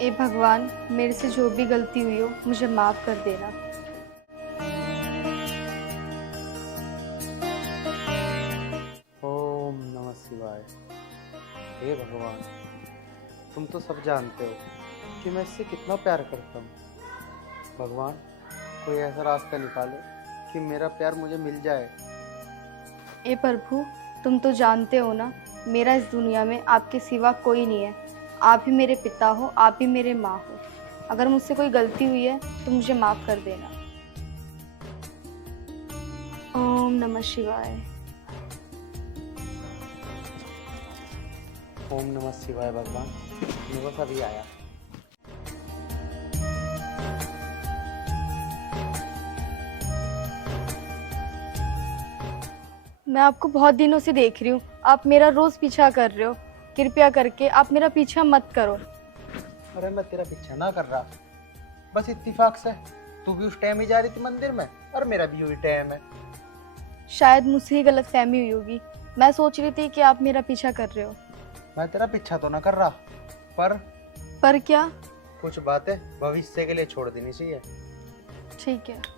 ए भगवान, मेरे से जो भी गलती हुई हो मुझे माफ कर देना। ओम नमः शिवाय। हे भगवान, तुम तो सब जानते हो कि मैं इससे कितना प्यार करता हूँ। भगवान, कोई ऐसा रास्ता निकालो कि मेरा प्यार मुझे मिल जाए। ए प्रभु, तुम तो जानते हो ना, मेरा इस दुनिया में आपके सिवा कोई नहीं है। आप ही मेरे पिता हो, आप ही मेरे माँ हो। अगर मुझसे कोई गलती हुई है तो मुझे माफ कर देना। ओम नमः शिवाय। ओम नमः शिवाय। भगवान, मेरे को सभी आया। मैं आपको बहुत दिनों से देख रही हूँ, आप मेरा रोज पीछा कर रहे हो। कृपया करके आप मेरा पीछा मत करो। अरे मैं तेरा पीछा ना कर रहा, बस इत्तेफाक से तू भी उस टाइम ही जा रही थी मंदिर में और मेरा भी वही टाइम है। शायद मुझसे ही गलत फहमी हुई होगी। मैं सोच रही थी कि आप मेरा पीछा कर रहे हो। मैं तेरा पीछा तो ना कर रहा, पर क्या? कुछ बातें भविष्य के लिए छोड़ देनी चाहिए। ठीक है।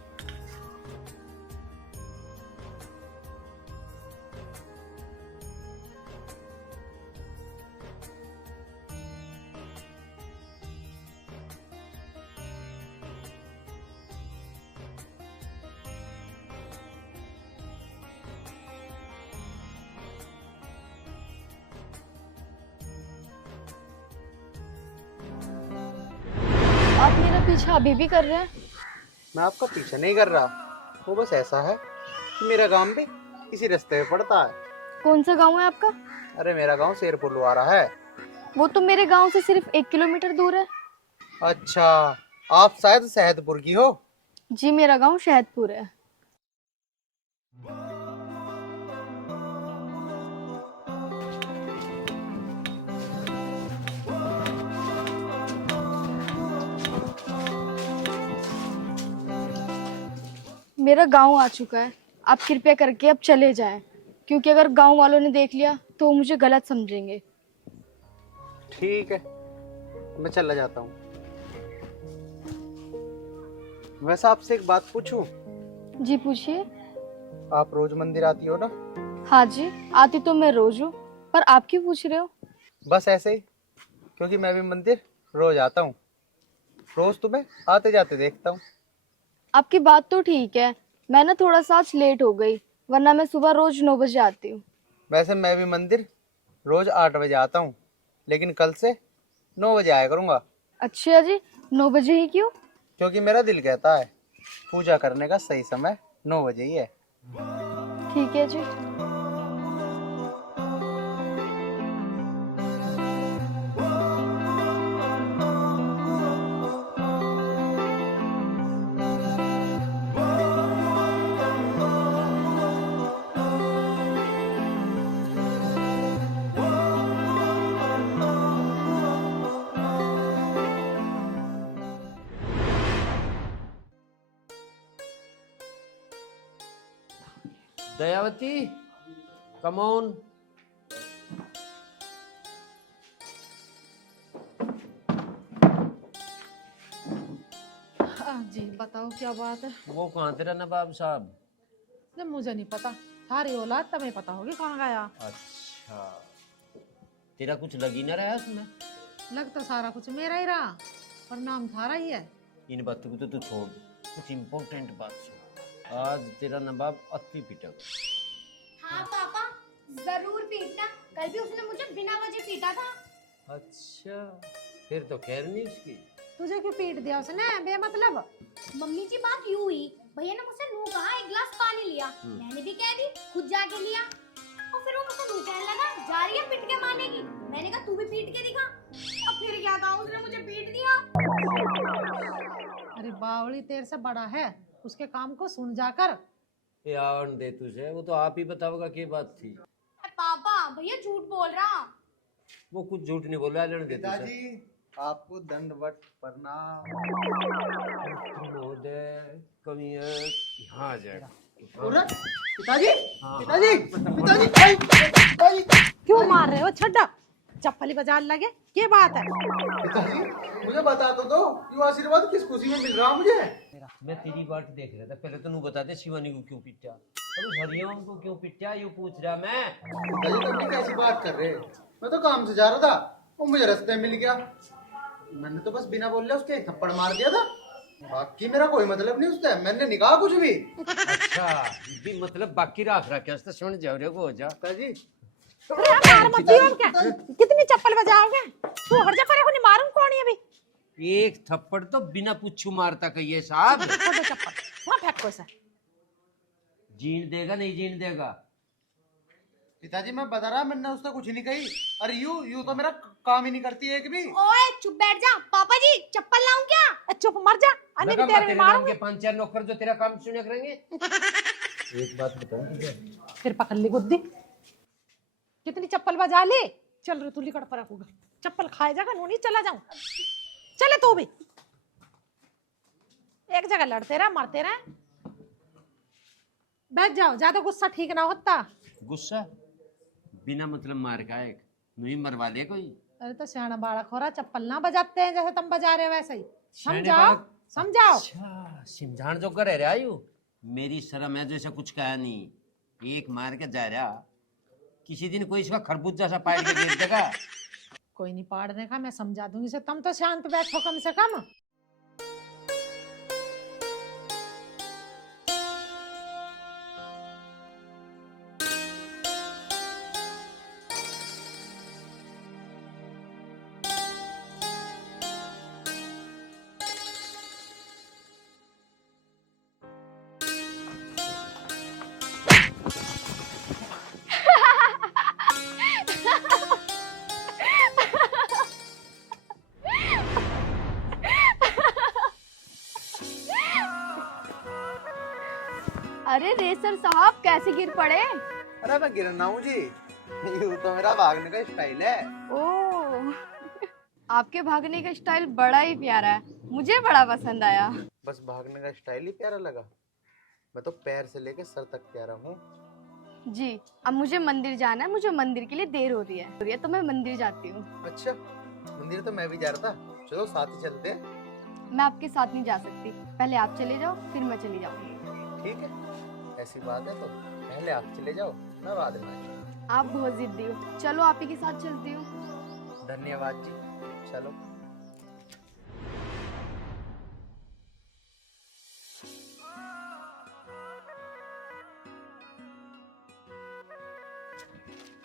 आप मेरा पीछा अभी भी कर रहे हैं? मैं आपका पीछा नहीं कर रहा, वो बस ऐसा है कि मेरा गांव भी इसी रास्ते पे पड़ता है। कौन सा गांव है आपका? अरे मेरा गांव शेरपुर लुआरा है। वो तो मेरे गांव से सिर्फ 1 किलोमीटर दूर है। अच्छा, आप शायद शहदपुर की हो। जी, मेरा गांव शहदपुर है। मेरा गांव आ चुका है। आप कृपया करके अब चले जाएं, क्योंकि अगर गांव वालों ने देख लिया तो वो मुझे गलत समझेंगे। ठीक है, मैं चला जाता हूँ। वैसे आपसे एक बात पूछूं? जी पूछिए। आप रोज मंदिर आती हो ना? हाँ जी, आती तो मैं रोज हूँ, पर आप क्यों पूछ रहे हो? बस ऐसे ही, क्योंकि मैं भी मंदिर रोज आता हूँ। रोज तुम्हें आते जाते देखता हूँ। आपकी बात तो ठीक है, मैं ना थोड़ा सा आज लेट हो गई, वरना मैं सुबह रोज 9 बजे आती हूँ। वैसे मैं भी मंदिर रोज 8 बजे आता हूँ, लेकिन कल से 9 बजे आया करूँगा। अच्छा जी, 9 बजे ही क्यों? क्योंकि मेरा दिल कहता है पूजा करने का सही समय 9 बजे ही है। ठीक है जी। Dayawati, come on. जी बताओ क्या बात है। वो कहाँ तेरा नवाब साहब? जब मुझे नहीं पता, थारी औलाद तुम्हें पता होगी कहाँ गया। अच्छा, तेरा कुछ लग ही ना रहा है उसमें। लग तो सारा कुछ मेरा ही रहा, पर नाम थारा ही है। इन बातों को तो तू छोड़, कुछ इम्पोर्टेंट बात सुन। आज तेरा नवाब अति पिटक। हाँ पापा, जरूर पीटना। कल भी उसने मुझे बिना वजह पीटा था। अच्छा, फिर तो खैर नहीं उसकी। तुझे क्यों पीट दिया उसने बेमतलब? मम्मी जी बात यूं हुई, भैया ने मुझसे नू कहा, 1 गिलास पानी लिया। मैंने भी कह दी, खुद जाके लिया। और फिर वो मुझसे नू कहने लगा, जा रही है पिट के मानेगी। मैंने कहा तू भी पीट के दिखा। और फिर क्या था, उसने मुझे पीट दिया। अरे बावली तेरे से बड़ा है, उसके काम को सुन जाकर। यार दे तुझे, वो तो आप ही बताओगा क्या बात थी। पापा भैया झूठ बोल रहा। वो कुछ झूठ नहीं बोल रहा, लड़ दे तुझे। पिताजी, आपको दंडवत प्रणाम। महोदय कभी यहाँ आ जाएगा। पिताजी, हाँ। पिताजी, पिताजी, पिताजी। क्यों मार रहे हो छड्डा? चप्पल ही बाजार लगे, ये बात है। पिताजी मुझे बता तो दो, ये आशीर्वाद किस खुशी में मिल रहा मुझे? मैं तेरी बाट देख रहा था, पहले तो नू बता दे शिवानी को क्यों पिटा और उस हरिओम को क्यों पिटा, ये पूछ रहा मैं। पिताजी तुम भी कैसी बात कर रहे? मैं तो काम से जा रहा था, वो मुझे रास्ते में मिल गया, मैंने तो बस बिना बोले उसके एक थप्पड़ मार दिया था। बाकी मेरा कोई मतलब नहीं उससे, मैंने नहीं कहा कुछ भी। अच्छा भी मतलब बाकी रख क्या सुन जाओ रे को हो जा। पिताजी अरे मार मत दियो अब क्या, कितनी चप्पल बजाओगे? तू हर जगह को नहीं मारूं कौन है अभी? एक थप्पड़ तो बिना पूछू मारता कहिए साहब। छोड़ो चप्पल, वहां फेंक को सर। जीन देगा नहीं जीन देगा? पिताजी मैं बता रहा, मैंने उससे कुछ नहीं कही। अरे यू तो मेरा काम ही नहीं करती एक भी। ओए चुप बैठ जा। पापा जी चप्पल लाऊं क्या? चुप मर जा, अन्य लगा तेरे में तेरे नाम मारूंगी। के 5-4 नौकर जो तेरा काम सुने करेंगे। एक बात बताऊं तुझे, फिर पकड़ ली बुद्धि, कितनी चप्पल बजा ली। चल रे तू लिकड़ पर रखूगा, चप्पल खाए जाकर नूनी चला जाऊं। चले तू भी, एक जगह लड़ते रहे मरते रहे। बैठ जाओ, ज्यादा गुस्सा ठीक ना होता। गुस्सा बिना मतलब मार का एक नहीं मरवा दे कोई। अरे तो सियाना बालक हो रहा, चप्पल ना बजाते हैं जैसे तुम बजा रहे हो वैसे ही। सियाने समझाओ बालक- समझाओ। अच्छा सिमझान जो कर रहे आयु, मेरी शर्म है जो ऐसा कुछ कहा नहीं। एक मार के जा रहा, किसी दिन कोई इसका खरबूजा सा पाड़ के गिर देगा। कोई नहीं पाड़ने का, मैं समझा दूंगी से। तुम तो शांत बैठो कम से कम। अरे रेसर साहब कैसे गिर पड़े? अरे मैं गिरना हूँ जी, यू तो मेरा भागने का स्टाइल है। ओह, आपके भागने का स्टाइल बड़ा ही प्यारा है, मुझे बड़ा पसंद आया। बस भागने का स्टाइल ही प्यारा लगा, मैं तो पैर से लेके सर तक प्यारा हूँ। जी, अब मुझे मंदिर जाना है, मुझे मंदिर के लिए देर हो रही है तो मैं मंदिर जाती हूँ। अच्छा मंदिर तो मैं भी जा रहा था, चलो साथ ही चलते हैं। मैं आपके साथ नहीं जा सकती, पहले आप चले जाओ फिर मैं चली जाऊंगी। ठीक है, ऐसी बात है तो पहले आप चले जाओ, मैं बाद में आऊंगा। आप बहुत जिद्दी हो, चलो आप ही के साथ चलती हूँ। धन्यवाद जी, चलो।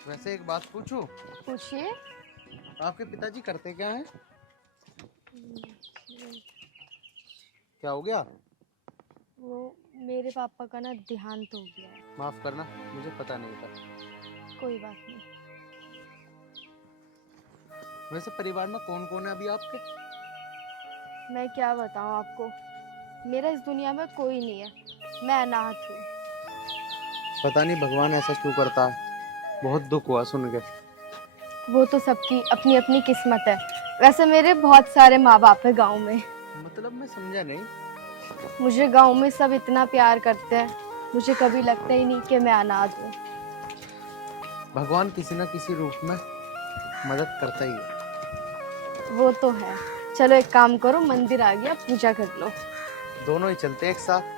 वैसे एक बात पूछूं, पूछिए। आपके पिताजी करते क्या हैं? क्या हो गया? वो मेरे पापा का ना देहांत हो गया है। माफ करना, मुझे पता नहीं था। कोई बात नहीं। वैसे परिवार में कौन कौन है अभी आपके? मैं क्या बताऊँ आपको, मेरा इस दुनिया में कोई नहीं है, मैं अनाथ हूँ। पता नहीं भगवान ऐसा क्यों करता है, बहुत दुख हुआ सुन के। वो तो सबकी अपनी अपनी किस्मत है। वैसे मेरे बहुत सारे माँ बाप है गांव में, मतलब मैं समझा नहीं। मुझे गांव में सब इतना प्यार करते हैं, मुझे कभी लगता ही नहीं कि मैं अनाथ हूँ। भगवान किसी न किसी रूप में मदद करता ही है। वो तो है। चलो एक काम करो, मंदिर आ गया, पूजा कर लो। दोनों ही चलते एक साथ।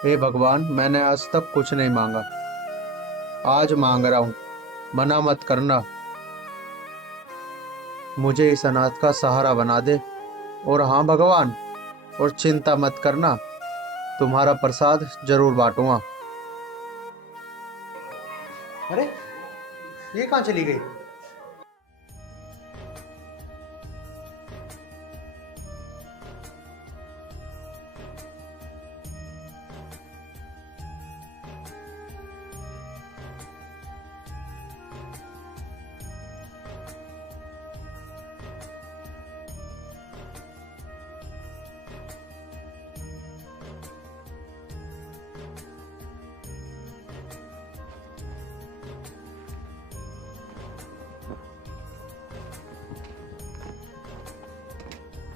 हे भगवान, मैंने आज तक कुछ नहीं मांगा, आज मांग रहा हूँ, मना मत करना। मुझे इस अनाथ का सहारा बना दे। और हाँ भगवान, और चिंता मत करना, तुम्हारा प्रसाद जरूर बांटूंगा। अरे ये कहाँ चली गई?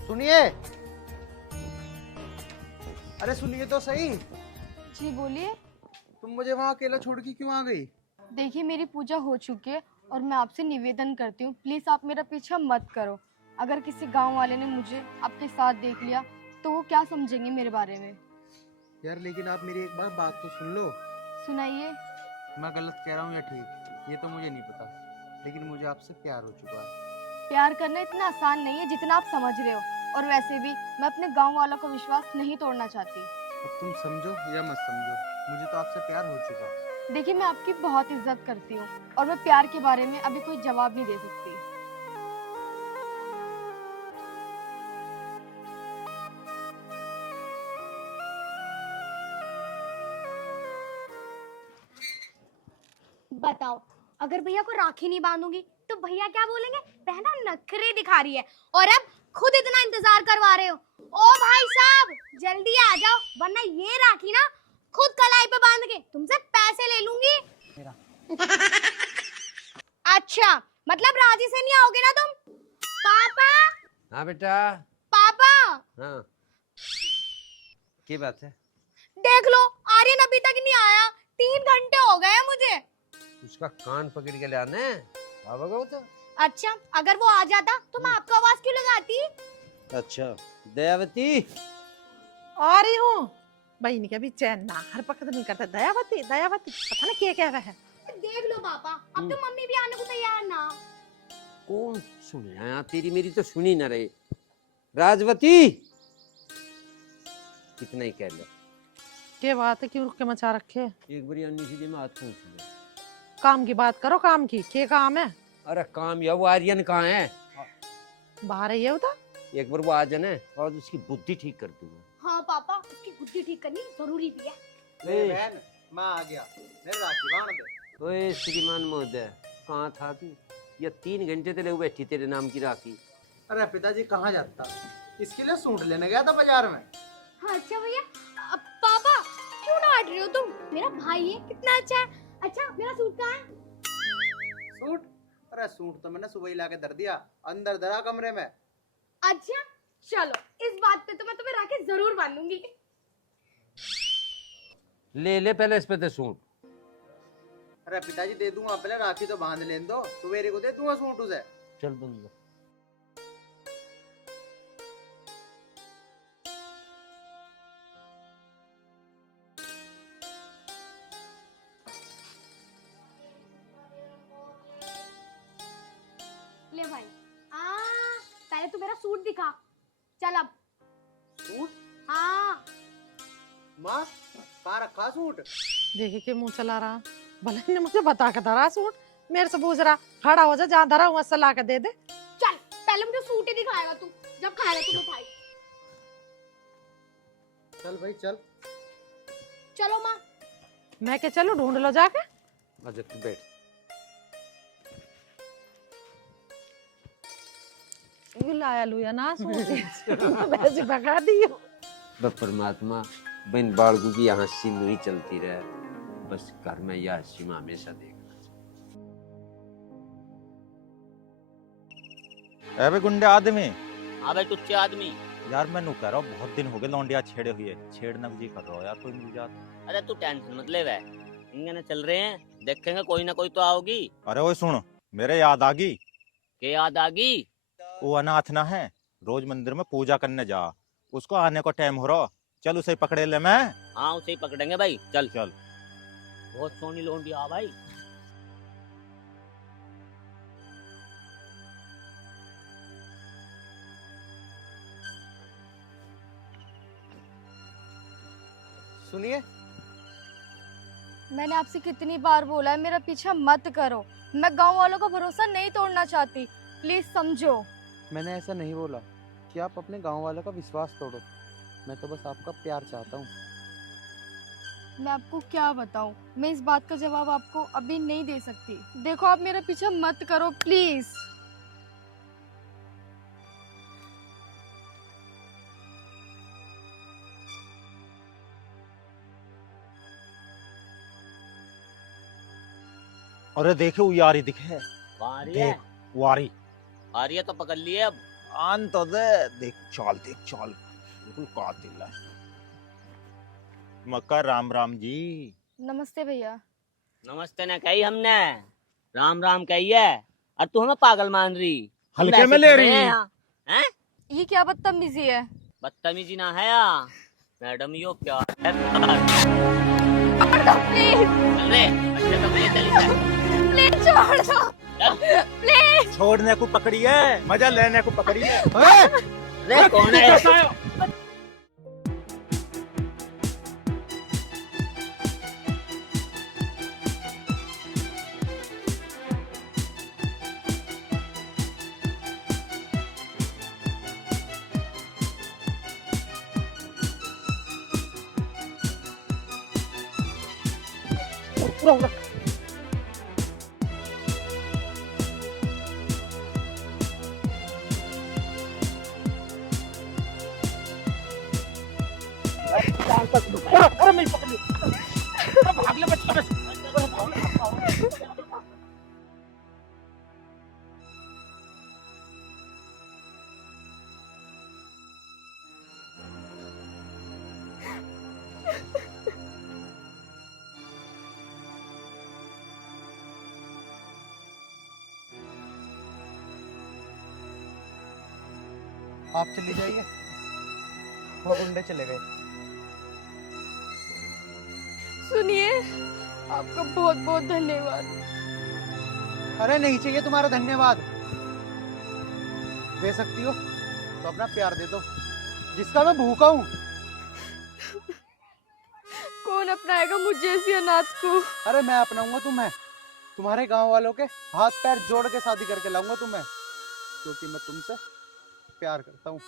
सुनिए, अरे सुनिए तो सही, जी बोलिए। तुम मुझे वहाँ अकेला छोड़ के क्यों आ गई? देखिए मेरी पूजा हो चुकी है और मैं आपसे निवेदन करती हूँ, प्लीज़ आप मेरा पीछा मत करो। अगर किसी गांव वाले ने मुझे आपके साथ देख लिया तो वो क्या समझेंगे मेरे बारे में। यार लेकिन आप मेरी एक बार बात तो सुन लो। सुनाइए। मैं गलत कह रहा हूँ या ठीक, ये तो मुझे नहीं पता, लेकिन मुझे आपसे प्यार हो चुका है। प्यार करना इतना आसान नहीं है जितना आप समझ रहे हो, और वैसे भी मैं अपने गांव वालों का विश्वास नहीं तोड़ना चाहती। अब तुम समझो या मत समझो, मुझे तो आपसे प्यार हो चुका। देखिए मैं आपकी बहुत इज्जत करती हूँ और मैं प्यार के बारे में अभी कोई जवाब नहीं दे सकती। बताओ, अगर भैया को राखी नहीं बांधूंगी तो भैया क्या बोलेंगे? बहना नखरे दिखा रही है, और अब खुद इतना इंतजार करवा रहे हो। ओ भाई साहब, जल्दी आ जाओ, वरना ये राखी ना खुद कलाई पे बांध के तुमसे पैसे ले लूंगी। अच्छा, मतलब राजी से नहीं आओगे ना तुम? पापा, हाँ बेटा। पापा, हाँ, की बात है? देख लो, आर्यन अभी तक नहीं आया, 3 घंटे हो गए हैं मुझे। उसका कान पकड़ के लाने बाबा को तो। अच्छा, अगर वो आ जाता तो मैं आपको आवाज क्यों लगाती? अच्छा दयावती, आ रही हूँ। बहन के भी चैन ना हर वक्त नहीं करता। दयावती दयावती पता ना क्या कह रहा है। देख लो पापा, अब तो मम्मी भी आने को तैयार ना। कौन सुने यहाँ, तेरी मेरी तो सुनी ना रहे। राजवती, कितना ही कह लो। क्या बात है, क्यों रुक के मचा रखे? एक बारी अन्नी सीधे में हाथ पूछ लो। काम की बात करो, काम की। क्या काम है? अरे काम या वो आर्यन कहाँ है? बाहर है ये उधर। एक बार वो आ जाने और उसकी बुद्धि ठीक कर दूंगा। हाँ पापा, उसकी बुद्धि ठीक करनी जरूरी भी है। बहन, मैं आ गया, मेरे राखी बांध दे। ओए श्रीमान महोदय, कहाँ था तू? ये 3 घंटे तेरे बैठी तेरे नाम की राखी। अरे पिताजी कहाँ जाता, इसके लिए सूट लेने गया था बाजार में। हाँ, अच्छा भैया। पापा, क्यों डांट रहे हो तुम? मेरा भाई है, कितना अच्छा है। अच्छा, मेरा सूट कहाँ है? सूट? अरे सूट तो मैंने सुबह ही लाके धर दिया, अंदर धरा कमरे में। अच्छा, चलो, इस बात पे तो मैं तुम्हें राखी जरूर बांधूंगी। ले ले पहले इस पे ते सूट। अरे पिताजी दे दूंगा, पहले राखी तो बांध लेने दो, सवेरे को दे दूंगा सूट उसे। चल बंद। ले भाई, पहले तू मेरा सूट दिखा। चल अब। सूट? हाँ, माँ, कहाँ रखा सूट? देखिए के मुंह चला रहा। भले ने मुझे बता के धरा सूट, मेरे से पूछ रहा। खड़ा हो जा, जहाँ धरा वहां से ला के दे दे। चल, पहले मुझे सूट ही दिखाएगा तू, जब खाएगा तू मिठाई। चल भाई चल। चलो माँ। मैं क्या चलूं, ढूंढ लो जाके। अच्छा तू बैठ। ये लाया लुया ना सूट। वैसे भगा दियो। बस परमात्मा, बिन बाड़गू की यहाँ सी नहीं चलती रहे, बस घर में यह सीमा हमेशा देखना। अबे गुंडे आदमी, हाँ भाई, टुच्चे आदमी। यार मैं नु कह रहा हूँ, बहुत दिन हो गए लौंडिया छेड़े हुए, छेड़ना जी कर रहा हो यार, कोई मिल जाता। अरे तू टेंशन मत ले, इंगने चल रहे हैं, देखेंगे कोई ना कोई तो आओगी। अरे ओए सुन, मेरे याद आ गई। के याद आ गई? वो अनाथ ना है, रोज मंदिर में पूजा करने जा, उसको आने को टाइम हो रहा, चल उसे पकड़े ले मैं। हाँ, उसे ही पकड़ेंगे भाई, चल चल। बहुत सोनी लोंडी आ भाई। सुनिए, मैंने आपसे कितनी बार बोला है मेरा पीछा मत करो, मैं गांव वालों का भरोसा नहीं तोड़ना चाहती, प्लीज समझो। मैंने ऐसा नहीं बोला कि आप अपने गांव वालों का विश्वास तोड़ो, मैं तो बस आपका प्यार चाहता हूँ। मैं आपको क्या बताऊं, मैं इस बात का जवाब आपको अभी नहीं दे सकती। देखो आप मेरा पीछा मत करो प्लीज। अरे देखे वो यारी दिखे, कहाँ आ रही है? देख वो आ रही। आ रही है तो पकड़ लिए अब। आन तो दे। देख चाल बिल्कुल कातिल है। मक्का राम राम जी। नमस्ते भैया। नमस्ते ने कही हमने, राम राम कही है, और तू हमें पागल मान रही। हम हल्के वैसे में ले थोड़े रही। हैं यहाँ। हैं? ये क्या बदतमीजी है? बदतमीजी ना है यहाँ मैडम, यो प्यार है प्यार। प्लीज चल रे, अच्छे तो ले चली जा। प्लीज छोड़ दो प्लीज। छोड़ने को पकड़ी है, मजा लेने को पकड़ी है। अरे कौन है? आप चली जाइए, वो गुंडे चले गए। सुनिए, आपका बहुत बहुत धन्यवाद। अरे नहीं चाहिए तुम्हारा धन्यवाद। दे सकती हो तो अपना प्यार दे दो, जिसका मैं भूखा हूँ। कौन अपनाएगा मुझे जैसी अनाथ को? अरे मैं अपनाऊंगा तुम्हें, तुम्हारे गांव वालों के हाथ पैर जोड़ के शादी करके लाऊंगा तुम्हें, क्योंकि मैं तुमसे प्यार करता हूँ।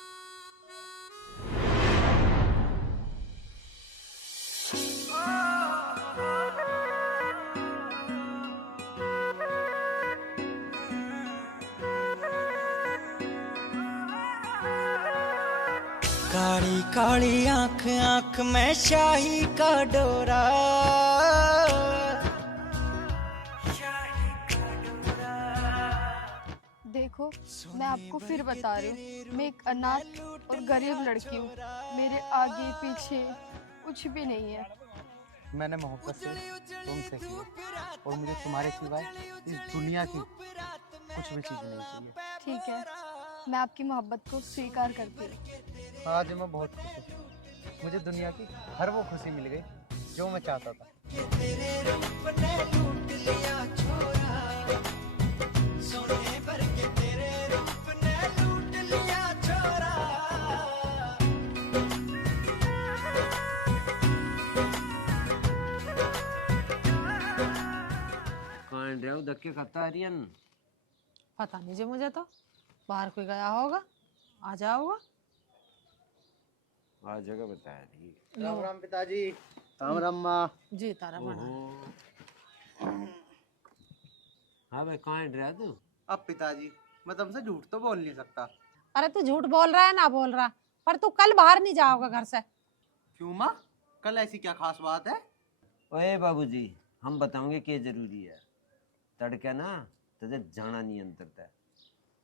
काली काली आंख आंख में शाही का डोरा। देखो, मैं आपको फिर बता रही हूँ, मैं एक अनाथ और गरीब लड़की हूँ। मेरे आगे पीछे कुछ भी नहीं है। मैंने मोहब्बत से तुमसे की और मुझे तुम्हारे सिवाय इस दुनिया की कुछ भी चीज नहीं चाहिए। ठीक है, मैं आपकी मोहब्बत को स्वीकार करती हूँ। आज मैं बहुत खुश हूँ, मुझे दुनिया की हर वो खुशी मिल गई जो मैं चाहता था। कौन रहे धक्के खाता आर्यन? पता नहीं जी, मुझे तो बाहर कोई गया होगा, आ जाओ होगा। आ जगह बताया नहीं। राम राम पिताजी। राम राम माँ। जी तारा बना। हाँ भाई, कहाँ रहा तू? अब पिताजी, मैं तुमसे झूठ तो बोल नहीं सकता। अरे तू झूठ बोल रहा है ना बोल रहा, पर तू कल बाहर नहीं जाओगा घर से। क्यों माँ, कल ऐसी क्या खास बात है? ओए बाबूजी, हम बताओगे क्या जरूरी है। तड़के ना तुझे जाना नहीं अंतरता।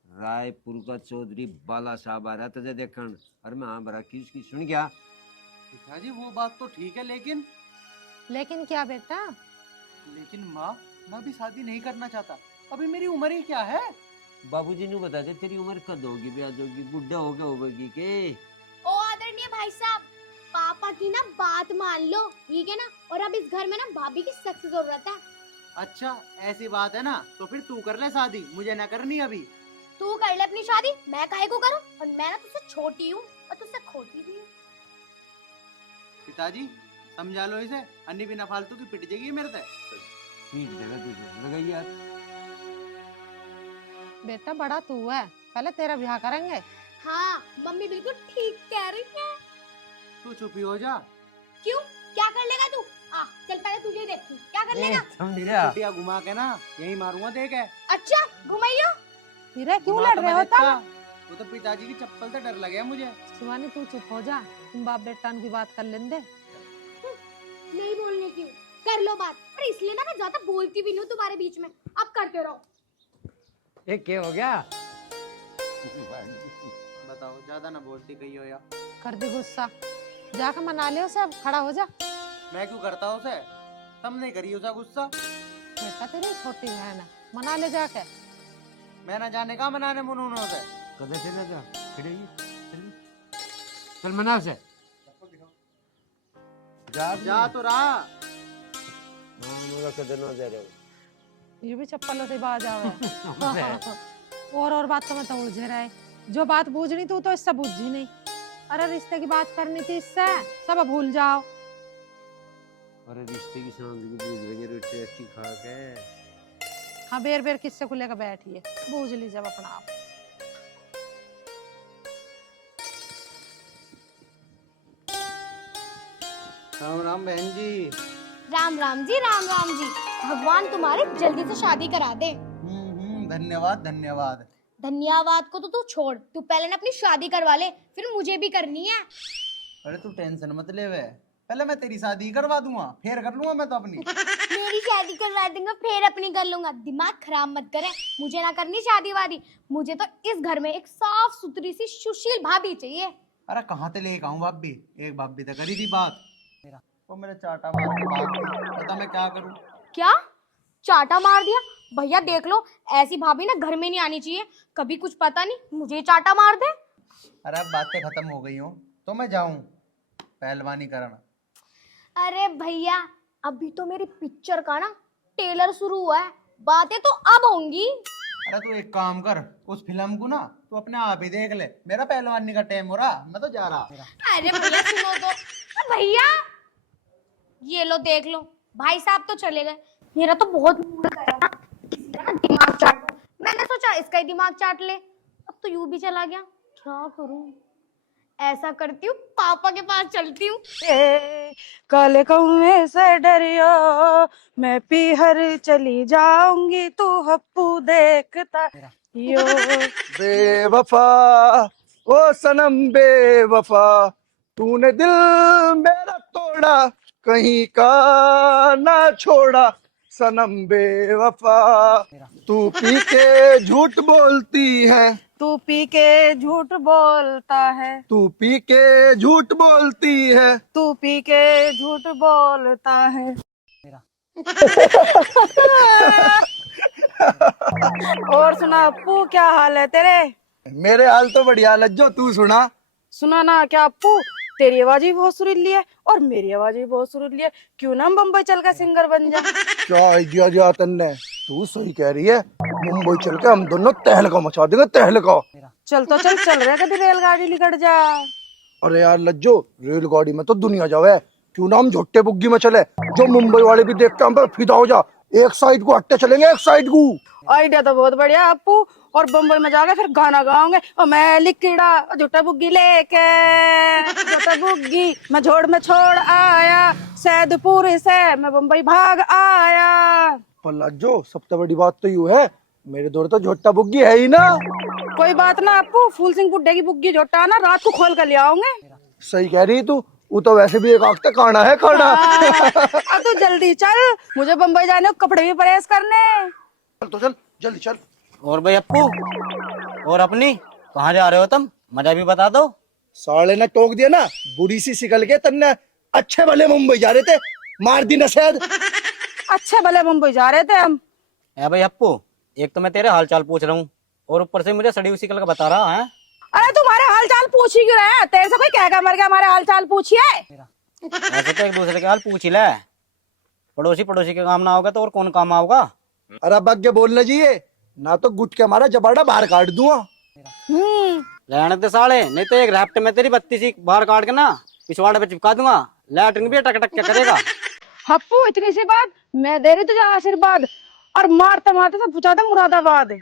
रायपुर का चौधरी बाला साहब आ रहा तुझे देखन, और मैं हाँ बरा की उसकी सुन गया। पिताजी वो बात तो ठीक है, लेकिन लेकिन क्या बेटा? लेकिन माँ, मैं भी शादी नहीं करना चाहता। अभी मेरी उम्र ही क्या है? बाबूजी ने बता दे तेरी उम्र कद होगी, ब्याज होगी, बुढ़ा होगी के? ओ आदरणीय भाई साहब, पापा की ना बात मान लो, ठीक है ना? और अब इस घर में ना भाभी की सख्त जरूरत है। अच्छा ऐसी बात है ना, तो फिर तू कर ले शादी, मुझे ना करनी अभी। तू कर ले अपनी शादी, मैं काहे को करूं? और मैं ना तुझसे छोटी हूँ और तुझसे खोटी भी हूँ। पिताजी समझा लो इसे, अन्नी बिना फालतू की पिट जाएगी मेरे से। ठीक जगह तुझे लगाई यार। बेटा बड़ा तू है, पहले तेरा ब्याह करेंगे। हाँ मम्मी बिल्कुल ठीक कह रही है। तू चुप ही हो जा। क्यों, क्या कर लेगा तू? आ चल पहले तुझे देखती हूँ, क्या कर लेगा? समझ रहा? छुट्टियां घुमा के ना यही मारूंगा, देख है। अच्छा घुमाइयो। हीरे क्यों घुमा लड़ तो रहे मैं हो देखता, तब? वो तो पिताजी की चप्पल से डर लगे मुझे। शिवानी तू चुप हो जा, तुम बाप बेटा की बात कर लेंगे। नहीं बोलने की, कर लो बात। पर इसलिए ना मैं ज्यादा बोलती भी नहीं हूँ तुम्हारे बीच में। अब करते रहो। ये क्या हो गया? बताओ, ज्यादा ना बोलती कही हो या। कर दे गुस्सा, जाकर मना ले उसे, अब खड़ा हो जा। मैं क्यों करता हूँ उसे? तुम नहीं करी उसे गुस्सा। बेटा तेरी छोटी बहन है, मना ले जाके। मैं ना जाने का मनाने मुनून उसे। कदे चला जा खड़े चल मना से जा तो रहा। हाँ मेरा कदे ना जा रहे हो ये भी चप्पलों से बाज आवे। और बात तो मत उलझे रहे, जो बात बूझनी तू तो इससे बूझी नहीं। अरे रिश्ते की बात करनी थी इससे, सब भूल जाओ। अरे रिश्ते की शांति की पूछ लेंगे रोटी अच्छी खा के। हाँ बेर बेर किससे को लेकर बैठी है, बूझ ली जब अपना आप। राम राम बहन जी। राम राम जी, राम राम जी। भगवान तुम्हारे जल्दी से शादी करा दे। धन्यवाद धन्यवाद। धन्यवाद को तो तू छोड़, तू पहले ना अपनी शादी करवा ले, फिर मुझे भी करनी है। अरे तू टेंशन मत ले वे, पहले मैं तेरी शादी करवा दूंगा, फिर कर लूंगा मैं तो अपनी। मेरी शादी करवा दूंगा फिर अपनी कर लूंगा। दिमाग खराब मत करे, मुझे ना करनी शादी वादी। मुझे तो इस घर में एक साफ सुथरी सी सुशील भाभी चाहिए। अरे कहाँ ते लेके आऊं भाभी? एक भाभी तो करी थी बात, वो मेरे चाटा मार के भाग गई। बता मैं क्या करूं? क्या चाटा मार दिया? भैया देख लो, ऐसी भाभी ना घर में नहीं आनी चाहिए। कभी कुछ पता नहीं मुझे चाटा मार दे। अरे अब बातें खत्म हो गई हो तो मैं जाऊं पहलवानी करना। अरे भैया, अभी तो मेरी पिक्चर का ना ट्रेलर शुरू हुआ है, बातें तो अब होंगी। अरे तू एक काम कर, उस फिल्म को ना तू अपने आप ही देख ले। मेरा पहलवानी का टाइम हो रहा, मैं तो जा रहा। अरे भैया सुनो तो। भैया ये लो देख लो, भाई साहब तो चले गए। मेरा तो बहुत मूड कर रहा है किसी का ना दिमाग चाट लूं। मैंने सोचा इसका ही दिमाग चाट ले, अब तो यूं भी चला गया। क्या करूं? ऐसा करती हूँ, पापा के पास चलती हूँ। काले कौए से डरियो, मैं पीहर चली जाऊंगी, तू हप्पू देखता यो। बेवफा ओ सनम बेवफा, तूने दिल मेरा तोड़ा, कहीं का ना छोड़ा सनम बेवफा। तू पी के झूठ बोलती है, तू पी के झूठ बोलता है, तू पी के झूठ बोलती है, तू पी के झूठ बोलता है। और सुना अप्पू, क्या हाल है तेरे? मेरे हाल तो बढ़िया लज्जो, तू सुना। सुना ना क्या अप्पू, तेरी आवाज भी बहुत सुरीली है और मेरी आवाज भी बहुत सुरीली है। क्यों ना हम बम्बई चल कर सिंगर बन जा। क्या आइडिया दिया तन्ने, तू सही कह रही है। मुंबई चल के हम दोनों तहलका मचा देंगे, तहलका। चल तो चल रहे कभी रेलगाड़ी निकट जा। अरे यार लज्जो, रेलगाड़ी में तो दुनिया जावे, क्यों ना हम झोटे बुग्गी में चले, जो मुंबई वाले भी देख के हम पे फिदा हो जा। एक साइड को हट्टे चलेंगे, एक साइड को। आइडिया तो बहुत बढ़िया अप्पू, और बम्बई में जाके फिर गाना गाओगे, और मैं लिखड़ा झूठा बुग्गी लेके, झूठा बुग्गी मैं झोड़ में छोड़ आया, सैदपुर से मैं बम्बई भाग आया। पर लज्जो सबसे बड़ी बात तो यूं है, मेरे दौर तो झोटा बुग्गी है ही ना। कोई बात ना अप्पू, फूल सिंह बुड्ढे की बुग्गी झोटा ना रात को खोल कर ले आओगे। सही कह रही तू, वो तो वैसे भी एक आंख तक काना है खाना। अब तो जल्दी चल, मुझे बम्बई जाने को कपड़े भी प्रेस करने। चल तो चल, जल्दी चल। और भाई अप्पू, और अपनी कहाँ जा रहे हो तुम? मजा भी बता दो। साले ने टोक दिया ना, बुरी सी सिकल के तन्ने। अच्छे भले मुंबई जा रहे थे, मार दी नशेद। अच्छे भले मुंबई जा रहे थे हम। ए भाई अप्पू, एक तो मैं तेरे हाल चाल पूछ रहा हूँ और ऊपर से मुझे सड़ी हुई शिकल का बता रहा है। अरे तुम्हारे हाल चाल पूछ ही क्यों रहे हैं? तेरे से कोई कह मर गया हमारे हाल चाल पूछिए। ऐसे तो एक दूसरे के हाल पूछ ही ले, पड़ोसी पड़ोसी के काम ना होगा तो और कौन काम आओगा? अरे अब आगे बोलना चाहिए ना, तो गुट के हमारा जबाड़ा बाहर काट दूंगा। रहने दे साले, नहीं तो एक रैप्ट में तेरी 32 बाहर काट के ना पिछवाड़े पे चिपका दूंगा। लैटरिन भी टक टक क्या करेगा। हप्पू इतनी सी बात, मैं दे रही तुझे आशीर्वाद, और मारते मारते सब पूछा था मुरादाबाद।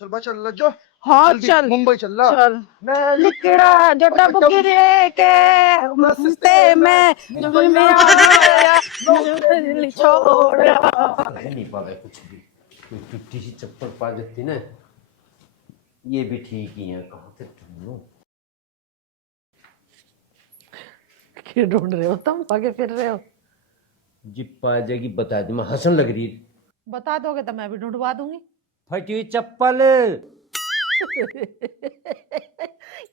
चल बा चल लज्जो हाँ जल्दी, चल मुंबई चल ला चल मैं लिकड़ा जोटा बुग्गी लेके मस्ते में जुगल में आया मुझे दिल छोड़ा। कह नहीं पावे कुछ भी। कोई टूटी सी चप्पल पा देती ना, ये भी ठीक ही है। कहाँ से ढूंढूं? क्यों ढूंढ रहे हो तुम, आगे फिर रहे हो? जी पा जाएगी बता दी, मैं हंसन लग रही है। बता दोगे तो मैं भी ढूंढवा दूंगी। फटी हुई चप्पल।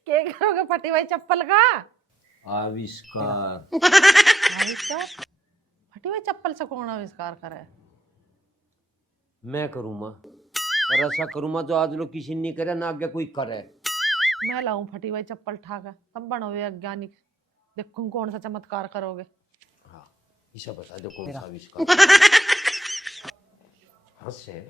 क्या करोगे फटी हुई चप्पल का? आविष्कार। आविष्कार? फटी हुई चप्पल से कौन आविष्कार करे? मैं करूँगा, और ऐसा करूँगा जो आज लोग किसी ने नहीं करे ना आगे कोई करे। मैं लाऊं फटी हुई चप्पल ठाकर, तब बनोगे वैज्ञानिक। देखूं कौन सा चमत्कार करोगे। हाँ, इसे बता दो कौन सा आविष्कार। हंसे।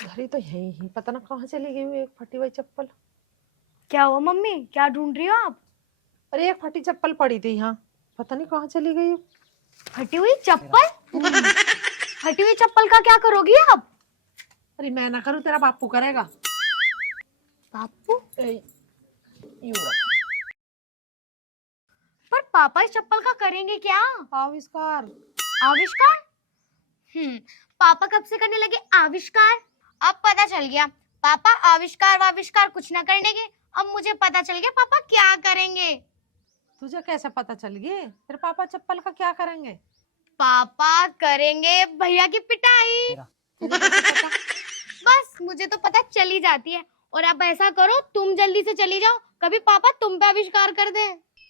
घड़ी तो यही ही, पता ना कहाँ चली गई हुई एक फटी हुई चप्पल। क्या हुआ मम्मी, क्या ढूंढ रही हो आप? अरे एक फटी चप्पल पड़ी थी यहाँ, पता नहीं कहाँ चली गई। फटी हुई चप्पल? फटी हुई चप्पल का क्या करोगी आप? अरे मैं ना करूँ, तेरा बापू करेगा। बापू? यूं पर पापा इस चप्पल का करेंगे क्या? आविष्कार। आविष्कार? पापा कब से करने लगे आविष्कार? अब पता चल गया पापा आविष्कार वाविष्कार कुछ ना करने के। अब मुझे पता चल गया पापा क्या करेंगे। तुझे कैसे पता चल गया? तेरे पापा चप्पल का क्या करेंगे? पापा करेंगे भैया की पिटाई। बस मुझे तो पता चल ही जाती है। और अब ऐसा करो, तुम जल्दी से चली जाओ, कभी पापा तुम पे आविष्कार कर दे।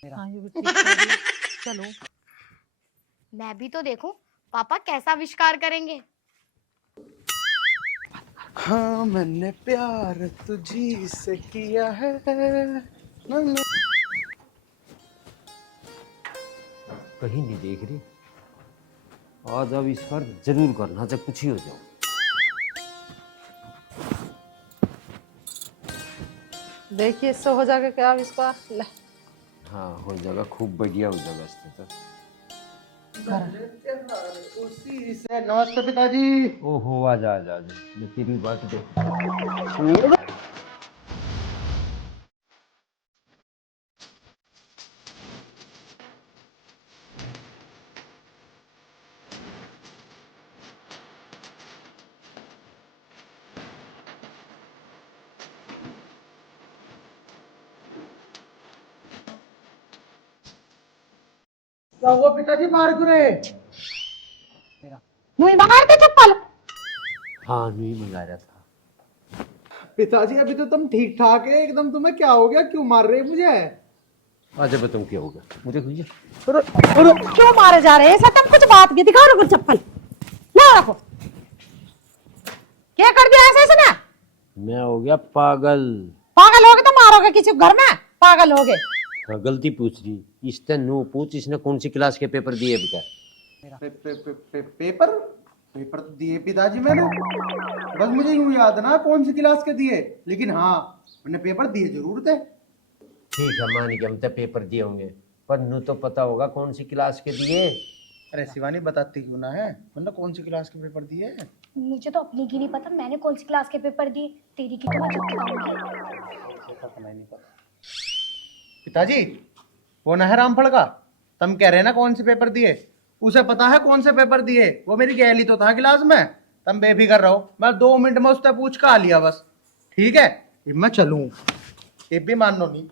हाँ, ये भी ठीक है। चलो मैं भी तो देखूं पापा कैसा आविष्कार करेंगे। हाँ मैंने प्यार तुझी से किया है ना ना। कहीं नहीं देख रही। आज आविष्कार जरूर करना, चाहे कुछ ही हो जाओ। देखिए इससे हो जाएगा क्या आविष्कार। ले हाँ हो जाएगा, खूब बढ़िया हो जाएगा इससे तो। उसी से नमस्ते पिताजी। ओहो आजा आजा आजा, मैं तेरी बात दे। क्या हुआ पिताजी, मार क्यों रहे? मुझे बाहर दे चप्पल। हाँ नहीं मंगा रहा था। पिताजी अभी तो तुम ठीक ठाक है एकदम, तुम्हें क्या हो गया, क्यों मार रहे मुझे? आज बताऊँ क्या होगा मुझे कुछ। क्यों मारे जा रहे हैं? ऐसा तुम कुछ बात की दिखाओ ना, कुछ चप्पल ला रखो। क्या कर दिया ऐसे ना? मैं हो गया पागल। पागल हो गए तो मारोगे किसी को घर में? पागल हो गए। हाँ गलती पूछ रही, इसने नो पूछ, इसने कौन सी क्लास के पेपर दिए बेटा? पेपर पेपर तो दिए पिताजी मैंने, बस मुझे यूं याद ना कौन सी क्लास के दिए, लेकिन हाँ मैंने पेपर दिए जरूर थे। ठीक है मान गया, हम तो पेपर दिए होंगे, पर नू तो पता होगा कौन सी क्लास के दिए। अरे शिवानी बताती क्यों ना है, मैंने कौन सी क्लास के पेपर दिए? मुझे तो अपनी की नहीं पता मैंने कौन सी क्लास के पेपर दिए, तेरी की तो मैं जब बताऊंगी। पिताजी वो ना है रामफल का, तुम कह रहे ना कौन से पेपर दिए, उसे पता है कौन से पेपर दिए। वो मेरी गैली तो था क्लास में, तुम बेफिक्र रहो, मैं 2 मिनट में उससे पूछ कर आ लिया बस। ठीक है मैं चलूं, ये भी मान लो नहीं।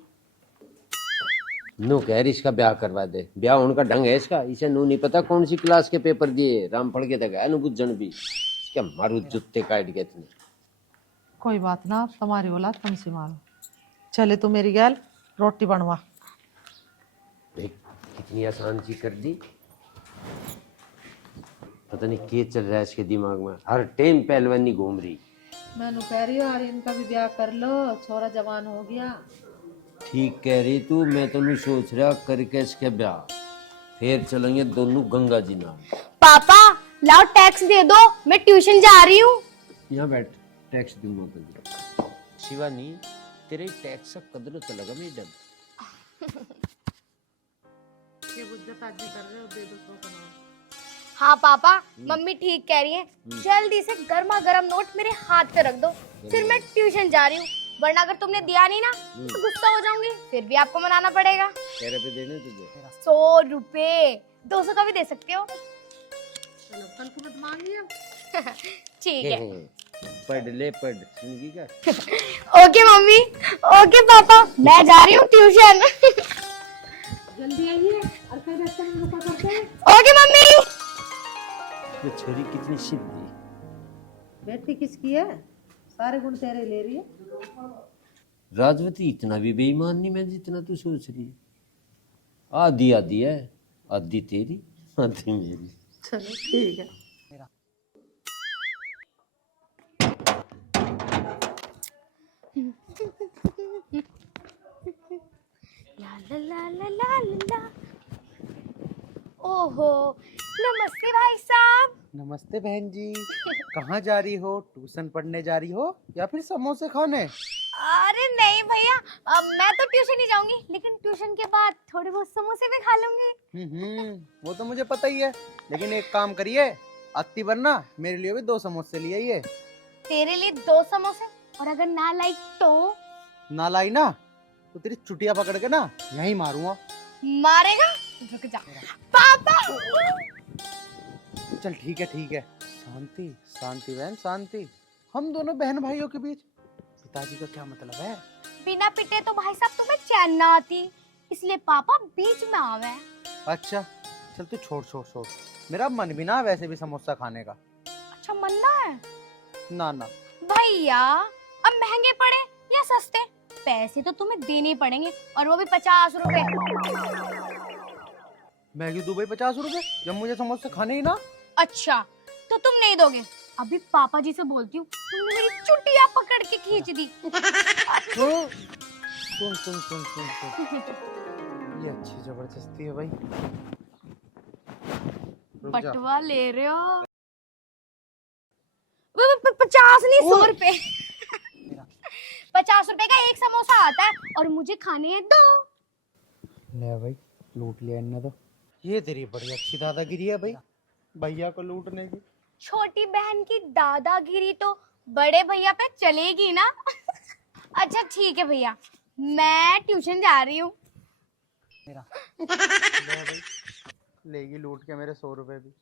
नू कह रही इसका ब्याह करवा दे, ब्याह होने का ढंग है इसका। इसे नू नहीं पता कौन सी क्लास के पेपर दिए, रामफल के तक है नू बुझन भी। क्या मारू जुत्ते काट गए तुमने। कोई बात ना, तुम्हारी औलाद तुमसे मारो। चले तू मेरी गैल रोटी बनवा। देख कितनी आसान चीज कर दी। पता नहीं क्या चल रहा है इसके दिमाग में, हर टाइम पहलवानी घूम रही। मैंने कह रही हूँ आर्यन का भी ब्याह कर लो, छोरा जवान हो गया। ठीक कह रही तू, मैं तो नहीं सोच रहा करके इसके ब्याह, फिर चलेंगे दोनों गंगा जी नाम। पापा लाओ टैक्स दे दो, मैं ट्यूशन जा रही हूँ। यहाँ बैठ, टैक्स दूंगा तुझे। शिवानी, तेरे टैक्स का कदर तो लगा मैडम। ये बुद्ध ताजी कर रहे हो, दे दो 100 का। हाँ पापा, मम्मी ठीक कह रही है। जल्दी से गर्मा गर्म नोट मेरे हाथ पे रख दो, फिर मैं ट्यूशन जा रही हूँ। वरना अगर तुमने दिया नहीं ना तो गुस्सा हो जाऊंगी, फिर भी आपको मनाना पड़ेगा। क्या रुपए देने तुझे? 100 रुपए, 200 का भी दे सकते हो। चलो कल को मत मांगिए। ठीक है। पढ़ ले, पढ़, सुनगी क्या? ओके मम्मी, ओके पापा, मैं जा रही हूँ ट्यूशन। जल्दी आइए और फिर रास्ते में रुका करते हैं। Okay mummy. ये छोरी कितनी सीधी। बेटी किसकी है? सारे गुण तेरे ले रही है। राजवती इतना भी बेईमान नहीं मैं जितना तू सोच रही है। आधी आधी है, आधी तेरी, आधी मेरी। चलो ठीक है। ला ला ला ला ला ला। ओहो, नमस्ते भाई साहब। नमस्ते बहन जी। कहाँ जा रही हो? ट्यूशन पढ़ने जा रही हो या फिर समोसे खाने? अरे नहीं भैया, मैं तो ट्यूशन ही जाऊंगी, लेकिन ट्यूशन के बाद थोड़े बहुत समोसे भी खा लूंगी। वो तो मुझे पता ही है, लेकिन एक काम करिए, आती बनना मेरे लिए भी 2 समोसे ले आइए। तेरे लिए 2 समोसे, और अगर ना लाई तो? ना लाई ना तो तेरी चुटिया पकड़ के ना यहीं मारूंगा। मारेगा? रुक जा पापा। चल ठीक है। शांति शांति बहन शांति। हम दोनों बहन भाइयों के बीच पिताजी का क्या मतलब है? बिना पिटे तो भाई साहब तुम्हें चैन ना आती, इसलिए पापा बीच में आवे। अच्छा चल तू छोड़। मेरा मन भी ना वैसे भी समोसा खाने का। अच्छा मनना है? ना भैया, अब महंगे पड़े या सस्ते, पैसे तो तुम्हें देने ही पड़ेंगे, और वो भी 50 रुपए। मैगी दूबई 50 रुपए जब मुझे समोसे खाने ही ना। अच्छा तो तुम नहीं दोगे? अभी पापा जी से बोलती हूँ, तुमने मेरी चुटिया पकड़ के खींच दी। सुन। ये अच्छी जबरदस्ती है भाई। रुक जा। बटवा ले रहे हो? 50 नहीं 100 रुपए। 50 रुपए का एक समोसा आता है, और मुझे खाने हैं 2। ले भाई, लूट लिया इन्हें तो। ये तेरी बड़ी अच्छी दादागिरी है भाई, भैया को लूटने की। छोटी बहन की दादागिरी तो बड़े भैया पे चलेगी ना। अच्छा ठीक है भैया, मैं ट्यूशन जा रही हूँ। ले भाई, लेगी लूट के मेरे 100 रुपए भी।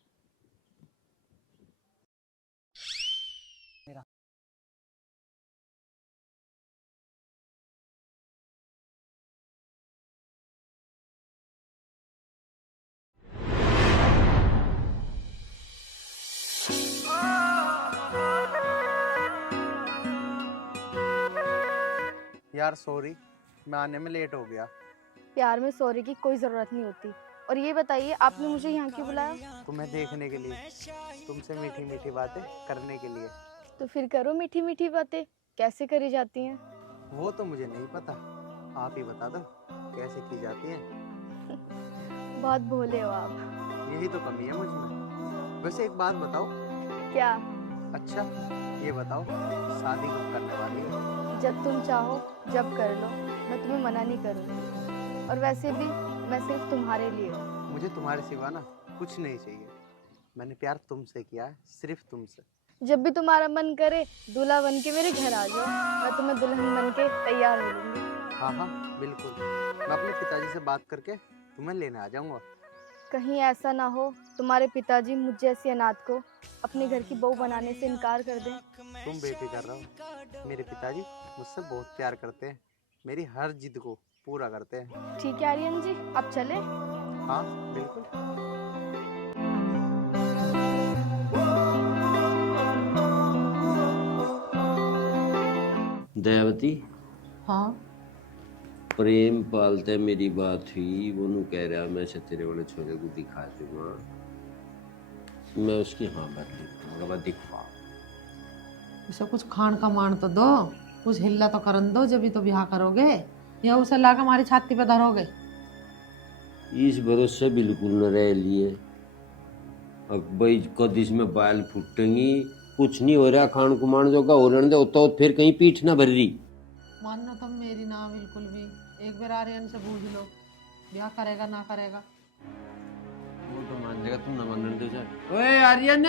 यार सॉरी, मैं आने में लेट हो गया। प्यार में सॉरी की कोई ज़रूरत नहीं होती। और ये बताइए, आपने मुझे यहाँ क्यों बुलाया? तुम्हें देखने के लिए, तुमसे मीठी मीठी बातें करने के लिए। तो फिर करो मीठी मीठी बातें। कैसे करी जाती हैं? वो तो मुझे नहीं पता, आप ही बता दो कैसे की जाती है। बहुत भोले हो आप। यही तो कमी है मुझ में। वैसे एक बात बताओ। क्या? अच्छा ये बताओ, शादी कब करने वाली हो? जब तुम चाहो जब कर लो, मैं तुम्हें मना नहीं करूँगी। और वैसे भी मैं सिर्फ तुम्हारे लिए हूँ। मुझे तुम्हारे सिवा ना कुछ नहीं चाहिए। मैंने प्यार तुमसे किया है, सिर्फ तुमसे। जब भी तुम्हारा मन करे दूल्हा बन के मेरे घर आ जाओ, मैं तुम्हें दुल्हन बन के तैयार मिलूंगी। हाँ बिल्कुल, मैं अपने पिताजी से बात करके तुम्हें लेने आ जाऊंगा। कहीं ऐसा ना हो तुम्हारे पिताजी मुझ जैसी अनाथ को अपने घर की बहू बनाने से इनकार कर दें। तुम बेफिक्र रहो, मेरे पिताजी मुझसे बहुत प्यार करते हैं, मेरी हर जिद को पूरा करते हैं। ठीक है आर्यन जी, अब चले? हाँ बिल्कुल। दयावती, हाँ प्रेम पालते मेरी बात हुई, वो नू कह रहा मैं से तेरे वाले छोरे को दिखा दूंगा। मैं उसकी हाँ भर दिखवा। इसे कुछ खान का मान तो दो, कुछ हिल्ला तो करन दो, जब भी तो ब्याह करोगे, या उसे लाकर हमारी छाती पे धरोगे? इस भरोसे बिल्कुल न रह लिए। अब भाई कद इसमें बाल फूटेंगी कुछ नहीं हो रहा, खान कुमान जो का हो रहा दे तो फिर कहीं पीठ ना भर रही। मानना तुम मेरी ना बिल्कुल भी। एक बार आर्यन से पूछ लो, ब्याह करेगा ना करेगा। वो तो मान जाएगा, तुम ना मानने दो सर। ओए आर्यन,